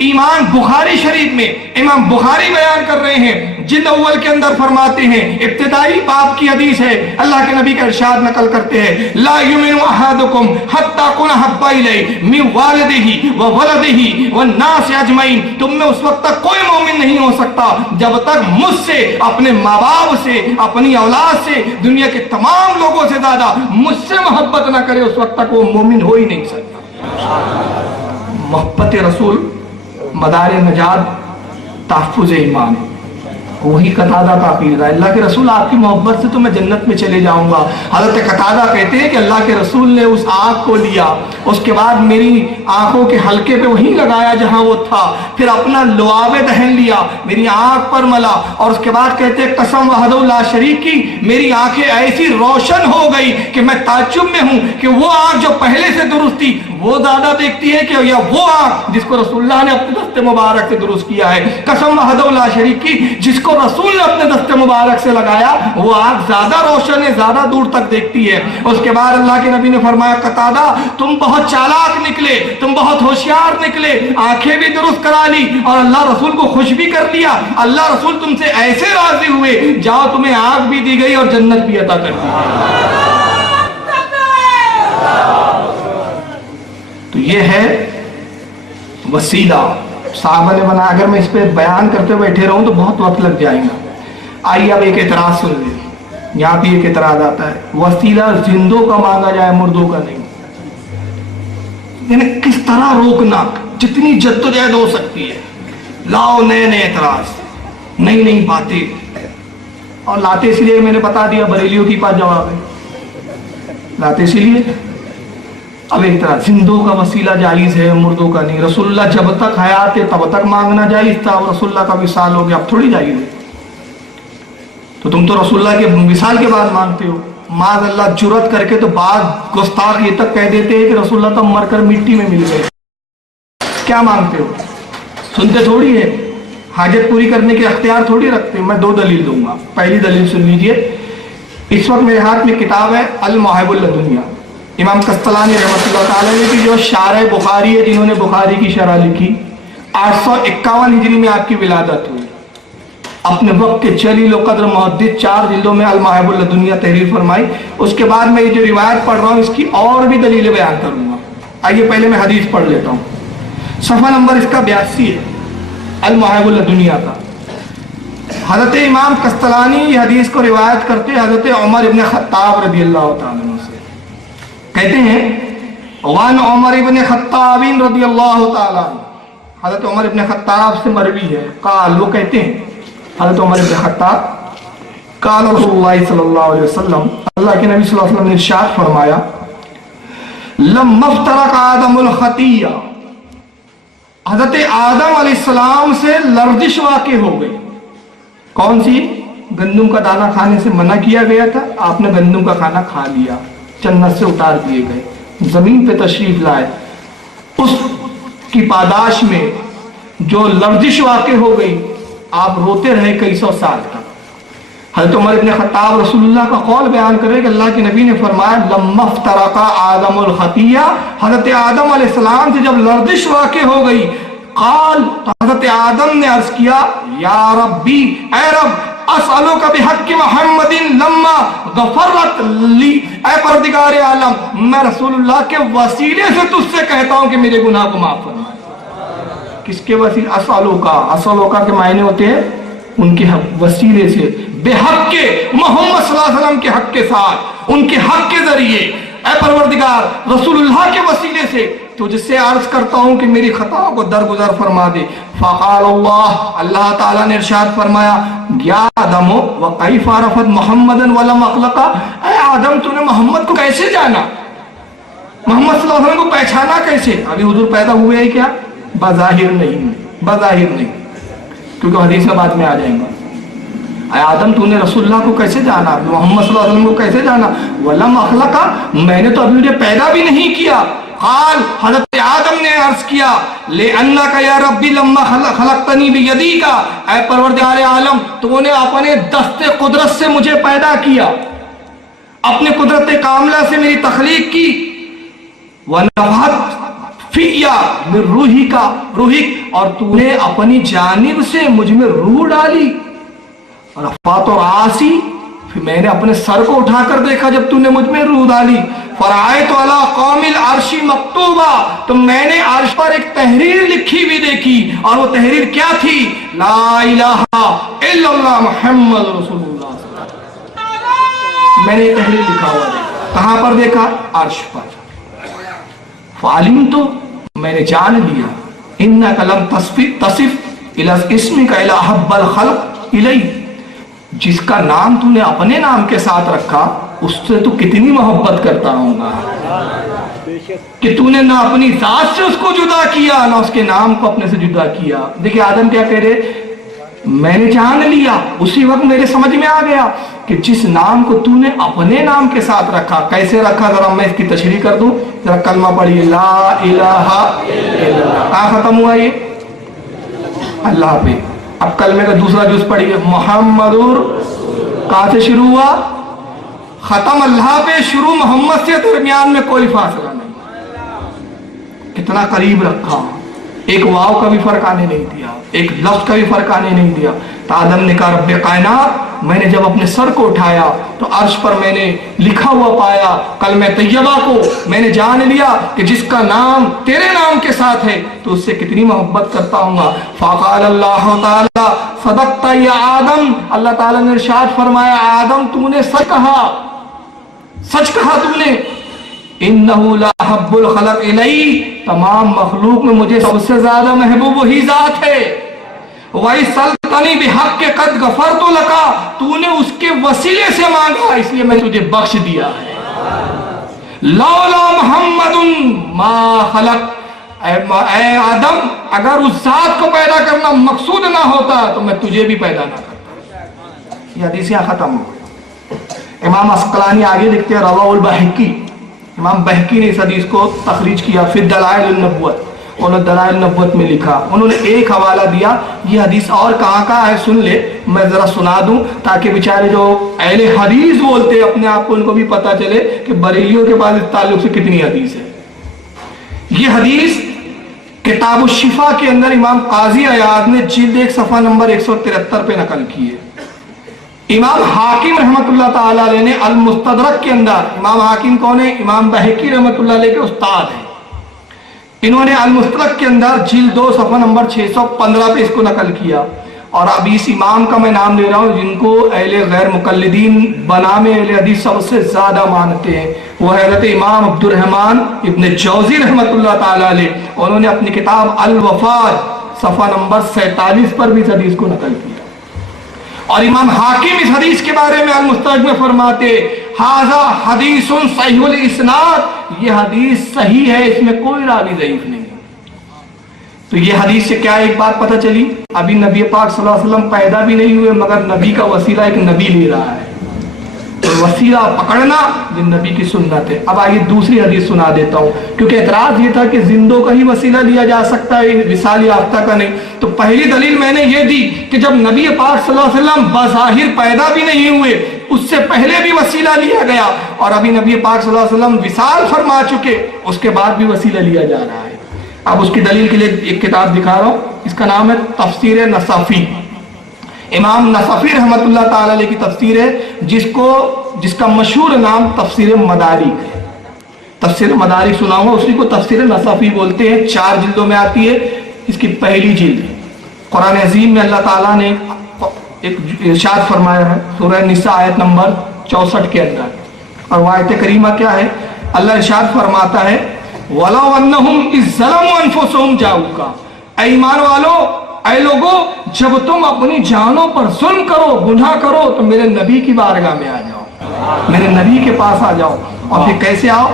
ایمان بخاری شریف میں امام بخاری بیان کر رہے ہیں، جلد اول کے اندر فرماتے ہیں، ابتدائی باب کی حدیث ہے، اللہ کے نبی کا ارشاد نقل کرتے ہیں، لا یؤمن احدکم حتی اکون احب الیہ من والدہ وولدہ والناس اجمعین، تم میں اس وقت تک کوئی مومن نہیں ہو سکتا جب تک مجھ سے، اپنے ماں باپ سے، اپنی اولاد سے، دنیا کے تمام لوگوں سے زیادہ مجھ سے محبت نہ کرے، اس وقت تک وہ مومن ہو ہی نہیں سکتا۔ محبت رسول مدار نجات تحفظ ایمان، وہی قتادہ کا عقیدہ ہے، اللہ کے رسول آپ کی محبت سے تو میں جنت میں چلے جاؤں گا۔ حضرت قتادہ کہتے ہیں کہ اللہ کے رسول نے اس آنکھ کو لیا، اس کے بعد میری آنکھوں کے حلقے پہ وہیں لگایا جہاں وہ تھا، پھر اپنا لعاب دہن لیا، میری آنکھ پر ملا، اور اس کے بعد کہتے ہیں قسم وحدہ لا شریک کی، میری آنکھیں ایسی روشن ہو گئی کہ میں تعجب میں ہوں کہ وہ آنکھ جو پہلے سے درست تھی وہ زیادہ دیکھتی ہے کہ یا وہ آنکھ جس کو رسول اللہ نے اپنے دست مبارک سے درست کیا ہے۔ قسم وحدہ لا شریک کی، جس کو رسول نے اپنے دست مبارک سے لگایا وہ آنکھ زیادہ روشن ہے، زیادہ دور تک دیکھتی ہے۔ اس کے بعد اللہ کے نبی نے فرمایا قتادہ تم بہت چالاک نکلے، تم بہت ہوشیار نکلے، آنکھیں بھی درست کرا لی اور اللہ رسول کو خوش بھی کر لیا، اللہ رسول تم سے ایسے راضی ہوئے، جاؤ تمہیں آنکھ بھی دی گئی اور جنت بھی عطا کر دی گئی۔ تو یہ ہے وسیلہ صحابہ نے بنا۔ اگر میں اس پہ بیان کرتے بیٹھے رہوں تو بہت وقت لگ جائے گا۔ آئیے اب ایک اعتراض سن لیں، یہاں پہ ایک اعتراض آتا ہے وسیلہ زندوں کا مانگا جائے مردوں کا نہیں، یعنی کس طرح روکنا، جتنی جدوجہد ہو سکتی ہے لاؤ نئے نئے اعتراض، نئی نئی باتیں، اور لاتے اس لیے میں نے بتا دیا بریلیوں کی پاس جواب ہے، لاتے اسی لیے۔ اب ایک طرح زندوں کا وسیلہ جائز ہے مردوں کا نہیں، رسول اللہ جب تک حیات تھے تب تک مانگنا جائز تھا، اور رسول اللہ کا وصال ہو گیا اب تھوڑی جائز ہے، تو تم تو رسول اللہ کے وصال کے بعد مانگتے ہو۔ معاذ اللہ جرت کر کے تو بعض گستاخ یہ تک کہہ دیتے ہیں کہ رسول اللہ تو مر کر مٹی میں مل گئے، کیا مانگتے ہو؟ سنتے تھوڑی ہے، حاجت پوری کرنے کے اختیار تھوڑی رکھتے۔ میں دو دلیل دوں گا، پہلی دلیل سن لیجئے، اس وقت میرے ہاتھ میں کتاب ہے المحب لدنیا، امام قسطلانی رحمۃ اللہ تعالیٰ نے کی جو شارح بخاری ہے، جنہوں نے بخاری کی شرح لکھی، 851 ہجری میں آپ کی ولادت ہوئی، اپنے وقت کے جلیل و قدر محدث 4 جلدوں میں المحب لدنیا تحریر فرمائی۔ اس کے بعد میں یہ جو روایت پڑھ رہا ہوں اس کی اور بھی دلیلیں بیان کروں گا۔ آئیے پہلے میں حدیث پڑھ لیتا ہوں، صفحہ نمبر اس کا 82 ہے المحب لدنیا کا۔ حضرت امام قسطلانی یہ حدیث کو روایت کرتے حضرت عمر ابن خطاب رضی اللہ تعالیٰ عنہ سے، کہتے ہیں وان عمر ابن خطاب رضی اللہ تعالیٰ عنہ، حضرت عمر ابن خطاب سے مروی ہے، قال وہ کہتے ہیں حضرت عمر ابن خطاب قال رسول اللہ صلی اللہ علیہ وسلم، اللہ کے نبی صلی اللہ علیہ وسلم نے ارشاد فرمایا لما افترق آدم الخطیہ، حضرت آدم علیہ السلام سے لرزش واقع ہو گئی۔ کون سی؟ گندم کا دانہ کھانے سے منع کیا گیا تھا، آپ نے گندم کا کھانا کھا لیا، جنت سے اتار دیے گئے، زمین پہ تشریف لائے، اس کی پاداش میں جو لرزش واقع ہو گئی آپ روتے رہے کئی سو سال تک۔ حضرت عمر ابن خطاب رسول اللہ کا قول بیان کرے کہ اللہ کے نبی نے فرمایا لما افترق آدم الخطیہ، حضرت آدم علیہ السلام سے جب لرزش واقع ہو گئی، قال تو حضرت آدم نے عرض کیا یا ربی، اے رب اسألوک بحق محمد لما غفرت لی، اے پروردگار عالم میں رسول اللہ کے وسیلے سے تجھ سے کہتا ہوں کہ میرے گناہ کو معاف فرما۔ کس کے وسیلے؟ اسألوکا کے معنی ہوتے ہیں ان کے وسیلے سے، بے حق کے محمد صلی اللہ علیہ وسلم کے حق کے ساتھ، ان کے حق کے ذریعے اے پروردگار رسول اللہ کے وسیلے سے تجھ سے عرض کرتا ہوں کہ میری خطاؤں کو درگزر فرما دے۔ فقال اللہ تعالیٰ نے ارشاد فرمایا یا آدم وکیف عرفت محمدا ولم اخلق، اے آدم تو نے محمد کو کیسے جانا، محمد صلی اللہ علیہ وسلم کو پہچانا کیسے؟ ابھی حضور پیدا ہوئے ہیں کیا؟ بظاہر نہیں، بظاہر نہیں، کیونکہ حدیث میں بعد میں آ جائیں گا۔ اے آدم تو نے رسول اللہ کو کیسے جانا، محمد صلی اللہ علیہ وسلم کو کیسے جانا؟ ولم اخلق، میں نے تو ابھی انہیں پیدا بھی نہیں کیا۔ قال حضرت آدم نے عرض کیا لِأَنَّكَ يَا رَبِّ لَمَّا خَلَقْتَنِي بِيَدِيكَ، اے پروردگار عالم تو نے اپنے دست قدرت سے مجھے پیدا کیا، اپنے قدرت کاملہ سے میری تخلیق کی۔ وَنَفَخْتَ فِيَّ مِن رُوحِكَ، اور تو نے اپنی جانب سے مجھ میں روح ڈالی۔ رفعت رأسی، پھر میں نے اپنے سر کو اٹھا کر دیکھا جب تو نے مجھ میں روح ڈالی۔ فرأیت علی قوم العرش مکتوبہ، تو میں نے عرش پر ایک تحریر لکھی بھی دیکھی، اور وہ تحریر کیا تھی؟ لا الہ الا اللہ محمد رسول اللہ۔ میں نے یہ تحریر لکھا ہوا دیکھا، کہاں پر دیکھا؟ عرش پر۔ فعلمت، میں نے جان لیا، انک لم تصف اسمک الی احب الخلق الی، جس کا نام تو نے اپنے نام کے ساتھ رکھا اس سے تو کتنی محبت کرتا ہوں گا، کہ تو نے نہ اپنی ذات سے اس کو جدا کیا نہ اس کے نام کو اپنے سے جدا کیا۔ دیکھیں آدم کیا کہہ رہے، میں نے جان لیا، اسی وقت میرے سمجھ میں آ گیا کہ جس نام کو تو نے اپنے نام کے ساتھ رکھا، کیسے رکھا ذرا میں اس کی تشریح کر دوں، ذرا کلمہ پڑھیے لا الہ الا اللہ، کہاں ختم ہوا یہ؟ اللہ پہ۔ اب کلمے کا دوسرا جز پڑھیے محمد، کہاں سے شروع ہوا؟ ختم اللہ پہ، شروع محمد سے، درمیان میں کوئی فاصلہ نہیں، کتنا قریب رکھا، ایک واو کا بھی فرق آنے نہیں دیا، ایک لفظ کا بھی فرق آنے نہیں دیا۔ تو آدم نے کہا رب کائنات، میں نے جب اپنے سر کو اٹھایا تو عرش پر میں نے لکھا ہوا پایا کلمہ طیبہ کو، میں نے جان لیا کہ جس کا نام تیرے نام کے ساتھ ہے تو اس سے کتنی محبت کرتا ہوں گا۔ فقال اللہ تعالی صدقت یا آدم، اللہ تعالیٰ نے ارشاد فرمایا آدم تو نے سچ کہا، سچ کہا تم نے۔ انہو لا حب الخلق الی، تمام مخلوق میں مجھے سب سے زیادہ محبوب وہی ذات ہے۔ وَإِسْأَلْتَنِي بِحَقِّ قَدْ غَفَرْتُ لَكَ، تو نے اس کے وسیلے سے مانگا اس لیے میں تجھے بخش دیا ہے۔ لولا محمد ما خلق، اے آدم اگر اس ذات کو پیدا کرنا مقصود نہ ہوتا تو میں تجھے بھی پیدا نہ کرتا۔ یہ حدیث یہاں ختم ہو۔ امام عسقلانی آگے لکھتے ہیں رواہ البہقی، امام بہقی نے اس حدیث کو تخریج کیا فی دلائل النبوت، انہوں نے دلائل النبوت میں لکھا، انہوں نے ایک حوالہ دیا، یہ حدیث اور کہاں کہاں ہے سن لے، میں ذرا سنا دوں تاکہ بیچارے جو اہل حدیث بولتے اپنے آپ کو ان کو بھی پتہ چلے کہ بریلیوں کے بعد اس تعلق سے کتنی حدیث ہے۔ یہ حدیث کتاب الشفا کے اندر امام قاضی عیاض نے جلد 1 صفحہ نمبر 173 پہ نقل کی ہے۔ امام حاکم رحمت اللہ تعالی علیہ نے المستدرک کے اندر، امام حاکم کون ہے؟ امام بہقی رحمت اللہ علیہ کے استاد ہیں، انہوں نے المستدرک کے اندر جلد 2 صفحہ نمبر 615 پہ اس کو نقل کیا۔ اور اب اس امام کا میں نام لے رہا ہوں جن کو اہل غیر مقلدین بنام اہل حدیث سب سے زیادہ مانتے ہیں، وہ حضرت امام عبد الرحمن ابن جوزی رحمت اللہ تعالی علیہ، انہوں نے اپنی کتاب الوفات صفحہ نمبر 47 پر بھی اس حدیث کو نقل کیا۔ اور امام حاکم اس حدیث کے بارے میں المستدرک میں فرماتے ھذا حدیث صحیح الاسناد، یہ حدیث صحیح ہے، اس میں کوئی راوی ضعیف نہیں۔ تو یہ حدیث سے کیا ایک بات پتہ چلی، ابھی نبی پاک صلی اللہ علیہ وسلم پیدا بھی نہیں ہوئے مگر نبی کا وسیلہ ایک نبی لے رہا ہے، تو وسیلہ پکڑنا یہ نبی کی سنت ہے۔ اب آئیے دوسری حدیث سنا دیتا ہوں، کیونکہ اعتراض یہ تھا کہ زندوں کا ہی وسیلہ لیا جا سکتا ہے وصال یافتہ کا نہیں، تو پہلی دلیل میں نے یہ دی کہ جب نبی پاک صلی اللہ علیہ وسلم بظاہر پیدا بھی نہیں ہوئے اس سے پہلے بھی وسیلہ لیا گیا، اور ابھی نبی پاک صلی اللہ علیہ وسلم وصال فرما چکے اس کے بعد بھی وسیلہ لیا جا رہا ہے۔ اب اس کی دلیل کے لیے ایک کتاب دکھا رہا ہوں، اس کا نام ہے تفسیر نصفی، امام نصفی رحمت اللہ تعالی علیہ کی تفسیر ہے، جس کا مشہور نام تفسیر مدارک ہے۔ تفسیر مدارک سنا ہوا، اسی کو تفسیر نصفی بولتے ہیں، 4 جلدوں میں آتی ہے، اس کی پہلی جلد ہے۔ قرآن عظیم میں اللہ تعالیٰ نے ایک ارشاد فرمایا ہے سورہ نساء آیت نمبر 64 کے اندر، اور وہ آیت کریمہ کیا ہے؟ اللہ ارشاد فرماتا ہے وَلَوْ أَنَّهُمْ إِذْ ظَلَمُوا أَنفُسَهُمْ جَاءُوكَ، اے ایمان والو، اے لوگو، جب تم اپنی جانوں پر ظلم کرو، گناہ کرو، تو میرے نبی کی بارگاہ میں آ جاؤ، میرے نبی کے پاس آ جاؤ، اور پھر کیسے آؤ؟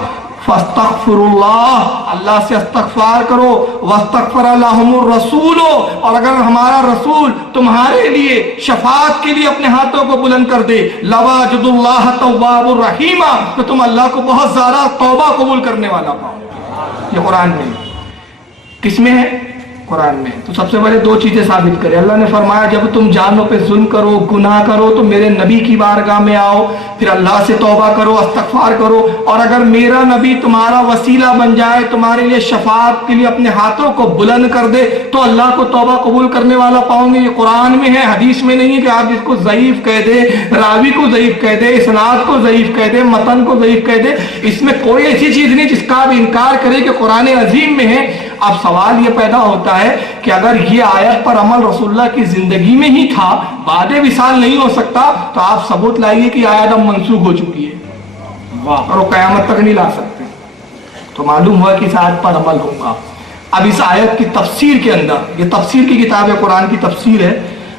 فَاسْتَغْفِرُوا اللَّهَ، اللہ سے استغفار کرو، وَاسْتَغْفَرَ لَهُمُ الرَّسُولُ، اور اگر ہمارا رسول تمہارے لیے شفاعت کے لیے اپنے ہاتھوں کو بلند کر دے، لَوَاجِدُ اللَّهَ تَوَّابُ الرَّحِيمَ، تو تم اللہ کو بہت زیادہ توبہ قبول کرنے والا پاؤ۔ یہ قرآن میں، کس میں ہے؟ قرآن میں۔ تو سب سے پہلے دو چیزیں ثابت کریں۔ اللہ نے فرمایا جب تم جانوں پہ ظلم کرو، گناہ کرو، تو میرے نبی کی بارگاہ میں آؤ، پھر اللہ سے توبہ کرو، استغفار کرو، اور اگر میرا نبی تمہارا وسیلہ بن جائے، تمہارے لیے شفاعت کے لیے اپنے ہاتھوں کو بلند کر دے، تو اللہ کو توبہ قبول کرنے والا پاؤں گے۔ یہ قرآن میں ہے، حدیث میں نہیں ہے کہ آپ اس کو ضعیف کہہ دے، راوی کو ضعیف کہہ دے، اسناد کو ضعیف کہہ دے، متن کو ضعیف کہہ دے۔ اس میں کوئی ایسی چیز نہیں جس کا آپ انکار کریں کہ قرآن عظیم میں ہے۔ اب سوال یہ پیدا ہوتا ہے کہ اگر یہ آیت پر عمل رسول اللہ کی زندگی میں ہی تھا، بعد وصال نہیں ہو سکتا، تو آپ ثبوت لائیے کہ آیت اب منسوخ ہو چکی ہے اور وہ قیامت تک نہیں لا سکتے۔ تو معلوم ہوا کہ اس آیت پر عمل ہوگا۔ اب اس آیت کی تفسیر کے اندر، یہ تفسیر کی کتاب ہے، قرآن کی تفسیر ہے،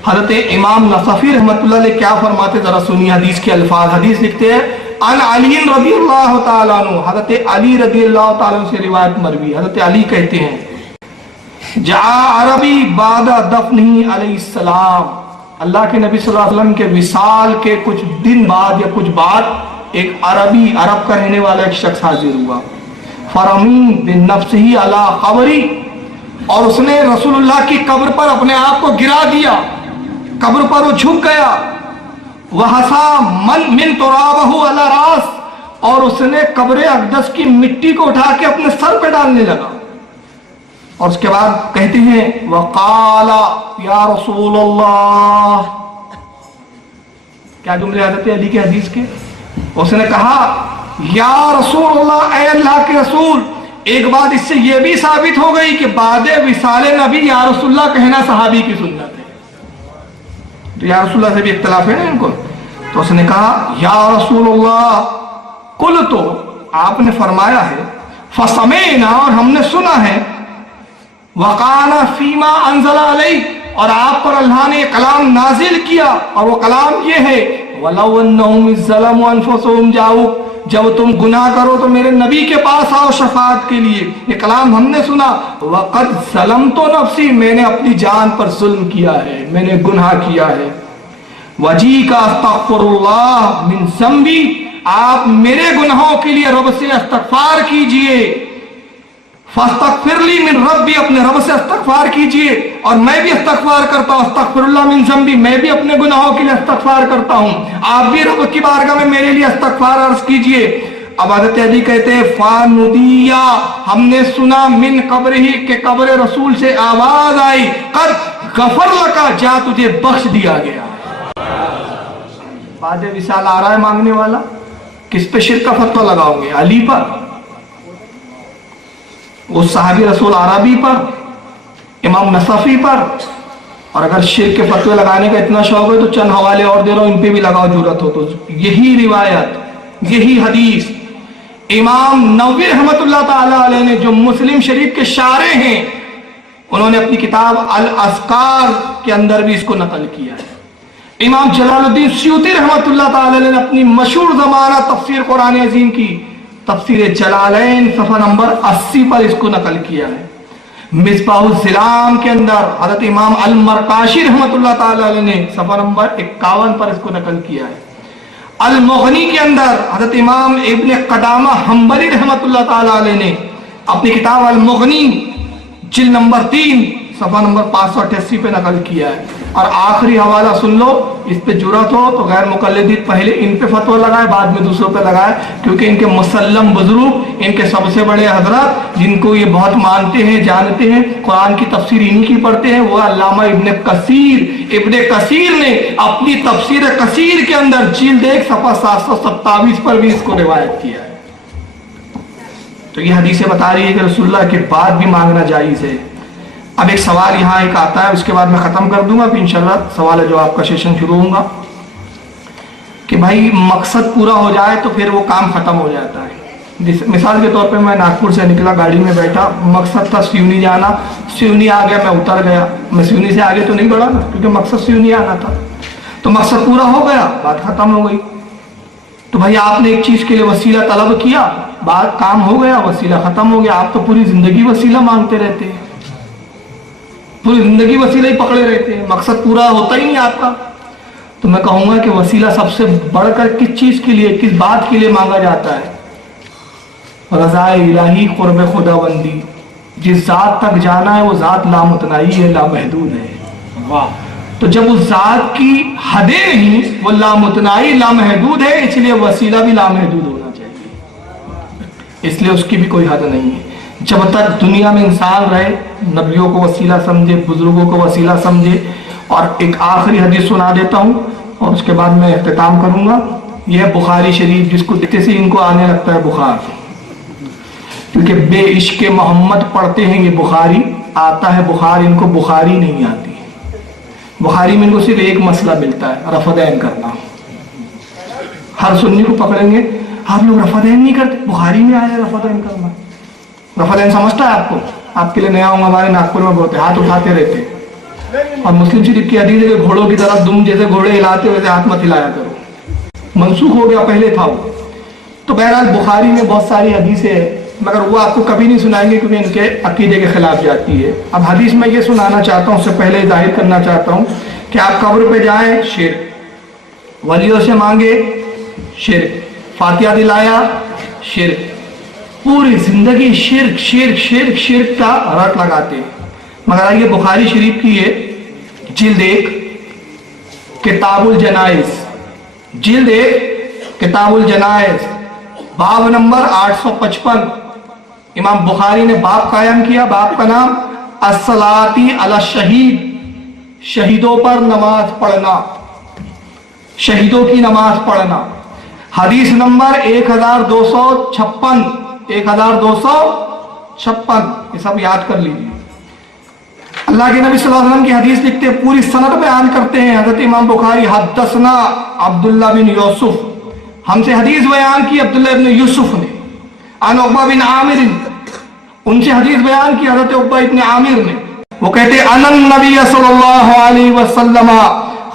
حضرت امام نصفی رحمۃ اللہ علیہ کیا فرماتے ذرا سنیے حدیث کے الفاظ۔ حدیث لکھتے ہیں عن علی رضی اللہ تعالیٰ عنہ، حضرت علی رضی اللہ تعالیٰ عنہ سے روایت مروی، حضرت علی کہتے ہیں جاء عربی بعد دفنہ علیہ السلام، اللہ کے نبی صلی اللہ علیہ وسلم کے وصال کے کچھ دن بعد یا کچھ بعد ایک عربی، عرب کا رہنے والا ایک شخص حاضر ہوا، فرمی بنفسہ علی قبری، اور اس نے رسول اللہ کی قبر پر اپنے آپ کو گرا دیا، قبر پر وہ جھک گیا، وَحَسَا مِن تُرَابَهُ عَلَى رَأْسِ، اور اس نے قبر اقدس کی مٹی کو اٹھا کے اپنے سر پہ ڈالنے لگا، اور اس کے بعد کہتے ہیں وَقَالَ يَا رَسُولَ اللَّهِ، کیا جملے حضرت علی کے حدیث کے؟ اس نے کہا یا رسول اللہ، اے اللہ کے رسول۔ ایک بات اس سے یہ بھی ثابت ہو گئی کہ بعد وصال نبی یا رسول اللہ کہنا صحابی کی سنت ہے، تو یا رسول اللہ سے بھی اختلاف ہے نا ان کو۔ تو اس نے کہا یا رسول اللہ، قل، تو آپ نے فرمایا ہے، فسمعنا، اور ہم نے سنا ہے، وقانا فیما انزل علیہ، اور آپ پر اللہ نے کلام نازل کیا، اور وہ کلام یہ ہے وَلَوْ أَنَّهُمْ إِذْ ظَلَمُوا أَنفُسَهُمْ جَاءُوكَ، جب تم گناہ کرو تو میرے نبی کے پاس آؤ شفاعت کے لیے۔ یہ کلام ہم نے سنا، وَقَدْ ظَلَمْتُ نَفْسِي، میں نے اپنی جان پر ظلم کیا ہے، میں نے گناہ کیا ہے، وَجِئْكَ أَسْتَغْفِرُ اللَّهَ مِنْ ذَنْبِي، آپ میرے گناہوں کے لیے رب سے استغفار کیجئے، فاستغفر لی من ربی، اپنے رب سے استغفار کیجئے، اور میں بھی استغفار کرتا ہوں، استغفر اللہ من ذنبی، میں بھی اپنے گناہوں کے لیے استغفار کرتا ہوں، آپ بھی رب کی بارگاہ میں میرے لیے استغفار عرض کیجئے۔ اب حضرت علی کہتے ہیں فانودیا، ہم نے سنا من قبر ہی، کہ قبر رسول سے آواز آئی، قد غفر لکا، جا تجھے بخش دیا گیا۔ بعد وصال آ رہا ہے مانگنے والا، کس پہ شرک کا فتویٰ لگاؤ گے؟ علی پر، اس صحابی رسول عربی پر، امام نصفی پر؟ اور اگر شرک کے فتوے لگانے کا اتنا شوق ہے تو چند حوالے اور دے رہا ہوں، ان پہ بھی لگاؤ ضرورت ہو تو۔ یہی روایت، یہی حدیث امام نووی رحمۃ اللہ تعالی علیہ نے، جو مسلم شریف کے شارح ہیں، انہوں نے اپنی کتاب الاذکار کے اندر بھی اس کو نقل کیا ہے۔ امام جلال الدین سیوطی رحمۃ اللہ تعالی علیہ نے اپنی مشہور زمانہ تفسیر قرآن عظیم کی تفسیر جلالین صفحہ نمبر 80 پر اس کو نقل کیا ہے۔ مصباح الظلام کے اندر حضرت امام المرقاشی رحمۃ اللہ تعالی علیہ نے صفحہ نمبر 51 پر اس کو نقل کیا ہے۔ المغنی کے اندر حضرت امام ابن قدامہ حنبلی رحمۃ اللہ تعالی علیہ نے اپنی کتاب المغنی جلد نمبر 3 صفحہ نمبر 588 پہ نقل کیا ہے۔ اور آخری حوالہ سن لو، اس پہ جرات ہو تو غیر مقلدین پہلے ان پہ فتویٰ لگائے، بعد میں دوسروں پہ لگائے، کیونکہ ان کے مسلم بزرگ، ان کے سب سے بڑے حضرات جن کو یہ بہت مانتے ہیں، جانتے ہیں، قرآن کی تفسیر انہی کی پڑھتے ہیں، وہ علامہ ابن کثیر۔ ابن کثیر نے اپنی تفسیر کثیر کے اندر جلد 1 صفحہ 727 پر بھی اس کو روایت کیا ہے۔ تو یہ حدیثیں بتا رہی ہے کہ رسول اللہ کے بعد بھی مانگنا جائز ہے۔ اب ایک سوال یہاں ایک آتا ہے، اس کے بعد میں ختم کر دوں گا، پھر انشاءاللہ سوال جواب کا سیشن شروع ہوگا کہ بھائی مقصد پورا ہو جائے تو پھر وہ کام ختم ہو جاتا ہے، مثال کے طور پہ میں ناگپور سے نکلا, گاڑی میں بیٹھا, مقصد تھا سیونی جانا, سیونی آ گیا, میں اتر گیا, میں سیونی سے آگے تو نہیں بڑھا نا, کیونکہ مقصد سیونی آنا تھا. تو مقصد پورا ہو گیا, بات ختم ہو گئی. تو بھائی آپ نے ایک چیز کے لیے وسیلہ طلب کیا, بات کام ہو گیا, وسیلہ ختم ہو گیا. آپ تو پوری زندگی وسیلہ مانگتے رہتے ہیں, پوری زندگی وسیلہ ہی پکڑے رہتے ہیں, مقصد پورا ہوتا ہی نہیں آپ کا. تو میں کہوں گا کہ وسیلہ سب سے بڑھ کر کس چیز کے لیے, کس بات کے لیے مانگا جاتا ہے؟ رضا الہی, قرب خدا بندی. جس ذات تک جانا ہے وہ ذات لامتناہی ہے, لامحدود ہے. واہ. تو جب اس ذات کی حدیں نہیں, وہ لامتناہی لامحدود ہے, اس لیے وسیلہ بھی لامحدود ہونا چاہیے. اس لیے اس کی بھی کوئی حد نہیں ہے. جب تک دنیا میں انسان رہے, نبیوں کو وسیلہ سمجھے, بزرگوں کو وسیلہ سمجھے. اور ایک آخری حدیث سنا دیتا ہوں اور اس کے بعد میں اختتام کروں گا. یہ بخاری شریف, جس کو دیکھتے سے ان کو آنے لگتا ہے بخار, کیونکہ بے عشق محمد پڑھتے ہیں, یہ بخاری آتا ہے بخار, ان کو بخاری نہیں آتی. بخاری میں ان کو صرف ایک مسئلہ ملتا ہے, رفع دین کرنا. ہر سنی کو پکڑیں گے, آپ لوگ رفع دین نہیں کرتے, بخاری میں آیا ہے رفع دین کرنا. رفع دین سمجھتا ہے آپ کو؟ آپ کے لیے نیا ہوں, ہمارے ناگپور میں بولتے ہاتھ اٹھاتے رہتے. اور مسلم شریف کی حدیث ہے کہ گھوڑوں کی طرح تم جیسے گھوڑے ہلاتے ویسے ہاتھ مت ہلایا کرو. منسوخ ہو گیا, پہلے تھا وہ. تو بہرحال بخاری میں بہت ساری حدیثیں ہیں, مگر وہ آپ کو کبھی نہیں سنائیں گے کیونکہ ان کے عقیدے کے خلاف جاتی ہے. اب حدیث میں یہ سنانا چاہتا ہوں, اس سے پہلے ظاہر کرنا چاہتا ہوں کہ آپ قبر پہ جائیں, شرک. ولیوں سے مانگے, شرک. فاتحہ دلایا, شرک. پوری زندگی شرک شرک شرک شرک کا رٹ لگاتے ہیں. مگر آئیے بخاری شریف کی یہ جلد 1 کتاب الجنائز, جلد 1 کتاب الجنائز, باب نمبر 855. امام بخاری نے باب قائم کیا, باب کا نام الصلاۃ علی الشہید, شہیدوں پر نماز پڑھنا, شہیدوں کی نماز پڑھنا. حدیث نمبر 1256, 1256, یہ سب یاد کر لیجیے. اللہ کے نبی صلی اللہ علیہ وسلم کی حدیث لکھتے ہیں, پوری سند بیان کرتے ہیں حضرت امام بخاری, حدثنا عبداللہ بن یوسف, ہم سے حدیث بیان کی عبداللہ بن یوسف نے, عن عقبہ بن عامر, ان سے حدیث بیان کی حضرت عقبہ بن عامر نے. وہ کہتے ہیں ان النبی صلی اللہ علیہ وسلم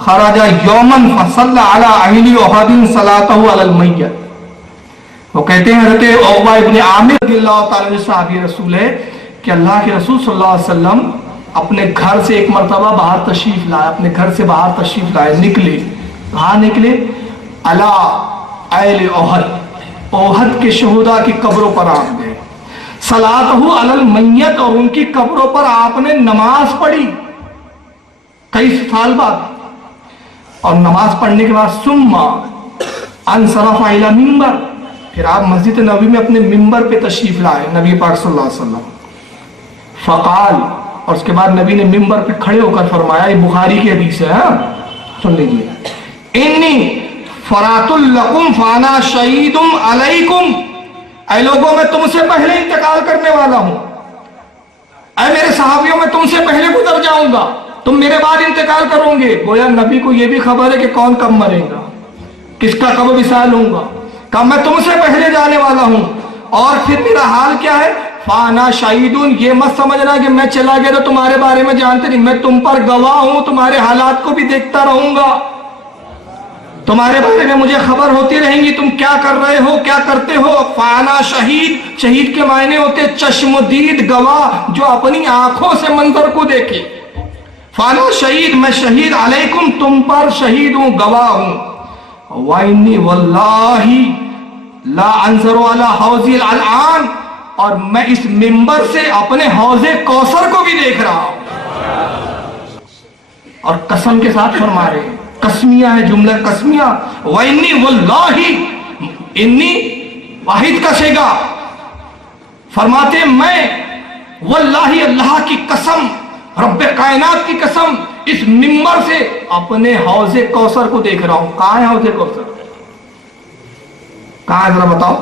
خرج یوما فصلى على اہل احد صلاته على المیت. وہ کہتے ہیں حضرت عقبہ بن عامر رضی اللہ تعالی عنہ صحابی رسول ہے کہ اللہ کے رسول صلی اللہ علیہ وسلم اپنے گھر سے ایک مرتبہ باہر تشریف لائے, اپنے گھر سے باہر تشریف لائے, نکلے. کہاں نکلے؟ علی اہل احد, احد کے شہداء کی قبروں پر آپ گئے. صلاۃہ علی المیت, اور ان کی قبروں پر آپ نے نماز پڑھی کئی سال بعد. اور نماز پڑھنے کے بعد ثم انصرف الی المنبر, پھر آپ مسجد نبوی میں اپنے منبر پہ تشریف لائے, نبی پاک صلی اللہ علیہ وسلم. فقال, اور اس کے بعد نبی نے منبر پہ کھڑے ہو کر فرمایا, یہ بخاری کی حدیث ہے, سن لیجیے. انی فرات لکم فانا شہید علیکم, اے لوگوں میں تم سے پہلے انتقال کرنے والا ہوں, اے میرے صحابیوں میں تم سے پہلے گزر جاؤں گا, تم میرے بعد انتقال کرو گے. گویا نبی کو یہ بھی خبر ہے کہ کون کب مرے گا, کس کا کب وصال ہوں گا. کہا میں تم سے پہلے جانے والا ہوں, اور پھر میرا حال کیا ہے؟ فانا شہیدون, یہ مت سمجھنا کہ میں چلا گیا تو تمہارے بارے میں جانتے نہیں, میں تم پر گواہ ہوں, تمہارے حالات کو بھی دیکھتا رہوں گا, تمہارے بارے میں مجھے خبر ہوتی رہیں گی, تم کیا کر رہے ہو, کیا کرتے ہو. فانا شہید, شہید کے معنی ہوتے چشم دید گواہ, جو اپنی آنکھوں سے منظر کو دیکھے. فانا شہید, میں شہید, علیکم, تم پر شہید ہوں, گواہ ہوں. وَإِنِّي وَاللَّهِ لَا أَنْظُرُ عَلَى حَوْضِي الْآنَ, اور میں اس منبر سے اپنے حوض کوثر کو بھی دیکھ رہا ہوں. اور قسم کے ساتھ فرما رہے ہیں, قسمیہ ہے, جملہ قسمیہ. وَإِنِّي وَاللَّهِ, انی واحد کا صیغہ, فرماتے میں واللہ, اللہ کی قسم, رب کائنات کی قسم, اس منبر سے اپنے حوض کوثر کو دیکھ رہا ہوں. کہاں ہے حوض کوثر؟ کہاں ہے ذرا بتاؤ؟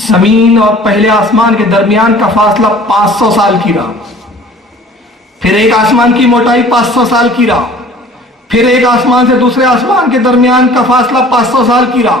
زمین اور پہلے آسمان کے درمیان کا فاصلہ 500 سال کی رہا, پھر ایک آسمان کی موٹائی 500 سال کی رہا, پھر ایک آسمان سے دوسرے آسمان کے درمیان کا فاصلہ 500 سال کی رہا,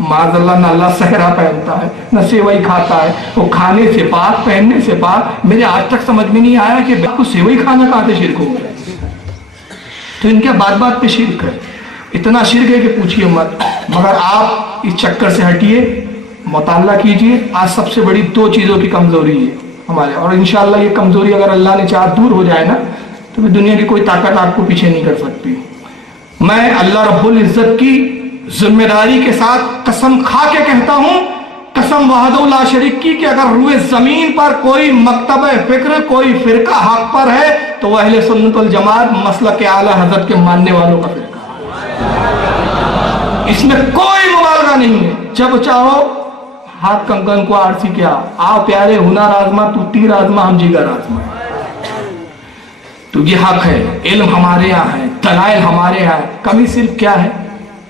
معاذ اللہ نہ اللہ صحرا پہنتا ہے نہ سیوئی کھاتا ہے، وہ کھانے سے پاک پہننے سے پاک۔ میرے آج تک سمجھ میں نہیں آیا کہ کو سیوئی کھانا کہاں سے شرک ہو گیا۔ تو ان کے بات بات پہ شرک ہے، اتنا شرک ہے کہ پوچھئے مت۔ مگر آپ اس چکر سے ہٹیے، مطالعہ کیجئے۔ آج سب سے بڑی دو چیزوں کی کمزوری ہے ہمارے، اور انشاءاللہ یہ کمزوری اگر اللہ نے چاہا دور ہو جائے نا تو دنیا کی کوئی طاقت آپ کو پیچھے نہیں کر سکتی۔ میں اللہ رب العزت کی ذمہ داری کے ساتھ قسم کھا کے کہتا ہوں، قسم وحدہ لا شریک کی، کہ اگر روئے زمین پر کوئی مکتب فکر، کوئی فرقہ حق پر ہے تو وہ اہل سنت والجماعت مسلک اعلیٰ حضرت کے ماننے والوں کا فرقہ ہے۔ اس میں کوئی مبالغہ نہیں ہے۔ جب چاہو ہاتھ کنکن کو آرسی کیا، آؤ پیارے ہنر آزما، تو تیر آزما ہم جگر آزما۔ تو یہ حق ہے، علم ہمارے یہاں ہے، دلائل ہمارے یہاں ہے، کمی صرف کیا ہے؟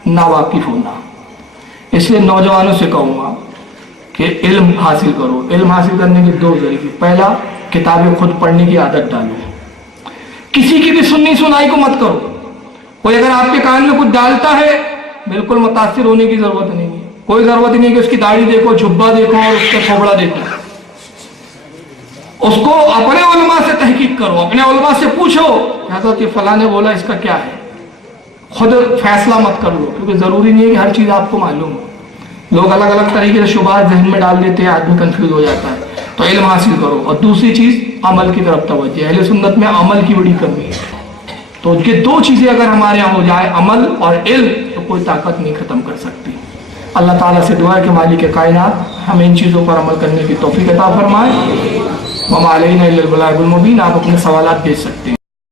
ناواقف ہونا۔ اس لیے نوجوانوں سے کہوں گا کہ علم حاصل کرو۔ علم حاصل کرنے کے دو ذریعے، پہلا کتابیں خود پڑھنے کی عادت ڈالو، کسی کی بھی سنی سنائی کو مت کرو۔ کوئی اگر آپ کے کان میں کچھ ڈالتا ہے بالکل متاثر ہونے کی ضرورت نہیں ہے، کوئی ضرورت نہیں کہ اس کی داڑھی دیکھو، جھبا دیکھو اور اس کے کھوبڑا دیکھو۔ اس کو اپنے علماء سے تحقیق کرو، اپنے علماء سے پوچھو حضرت فلاں نے بولا اس کا کیا ہے، خود فیصلہ مت کر لو، کیونکہ ضروری نہیں ہے کہ ہر چیز آپ کو معلوم ہو۔ لوگ الگ الگ طریقے سے شبہات ذہن میں ڈال دیتے ہیں، آدمی کنفیوز ہو جاتا ہے۔ تو علم حاصل کرو، اور دوسری چیز عمل کی طرف توجہ۔ اہل سنت میں عمل کی بڑی کمی ہے، تو یہ دو چیزیں اگر ہمارے یہاں ہو جائے، عمل اور علم، تو کوئی طاقت نہیں ختم کر سکتی۔ اللہ تعالیٰ سے دعا ہے کہ مالک کائنات ہمیں ان چیزوں پر عمل کرنے کی توفیق عطا فرمائے۔ وما علینا الا البلاغ المبین۔ آپ اپنے سوالات بھیج سکتے ہیں۔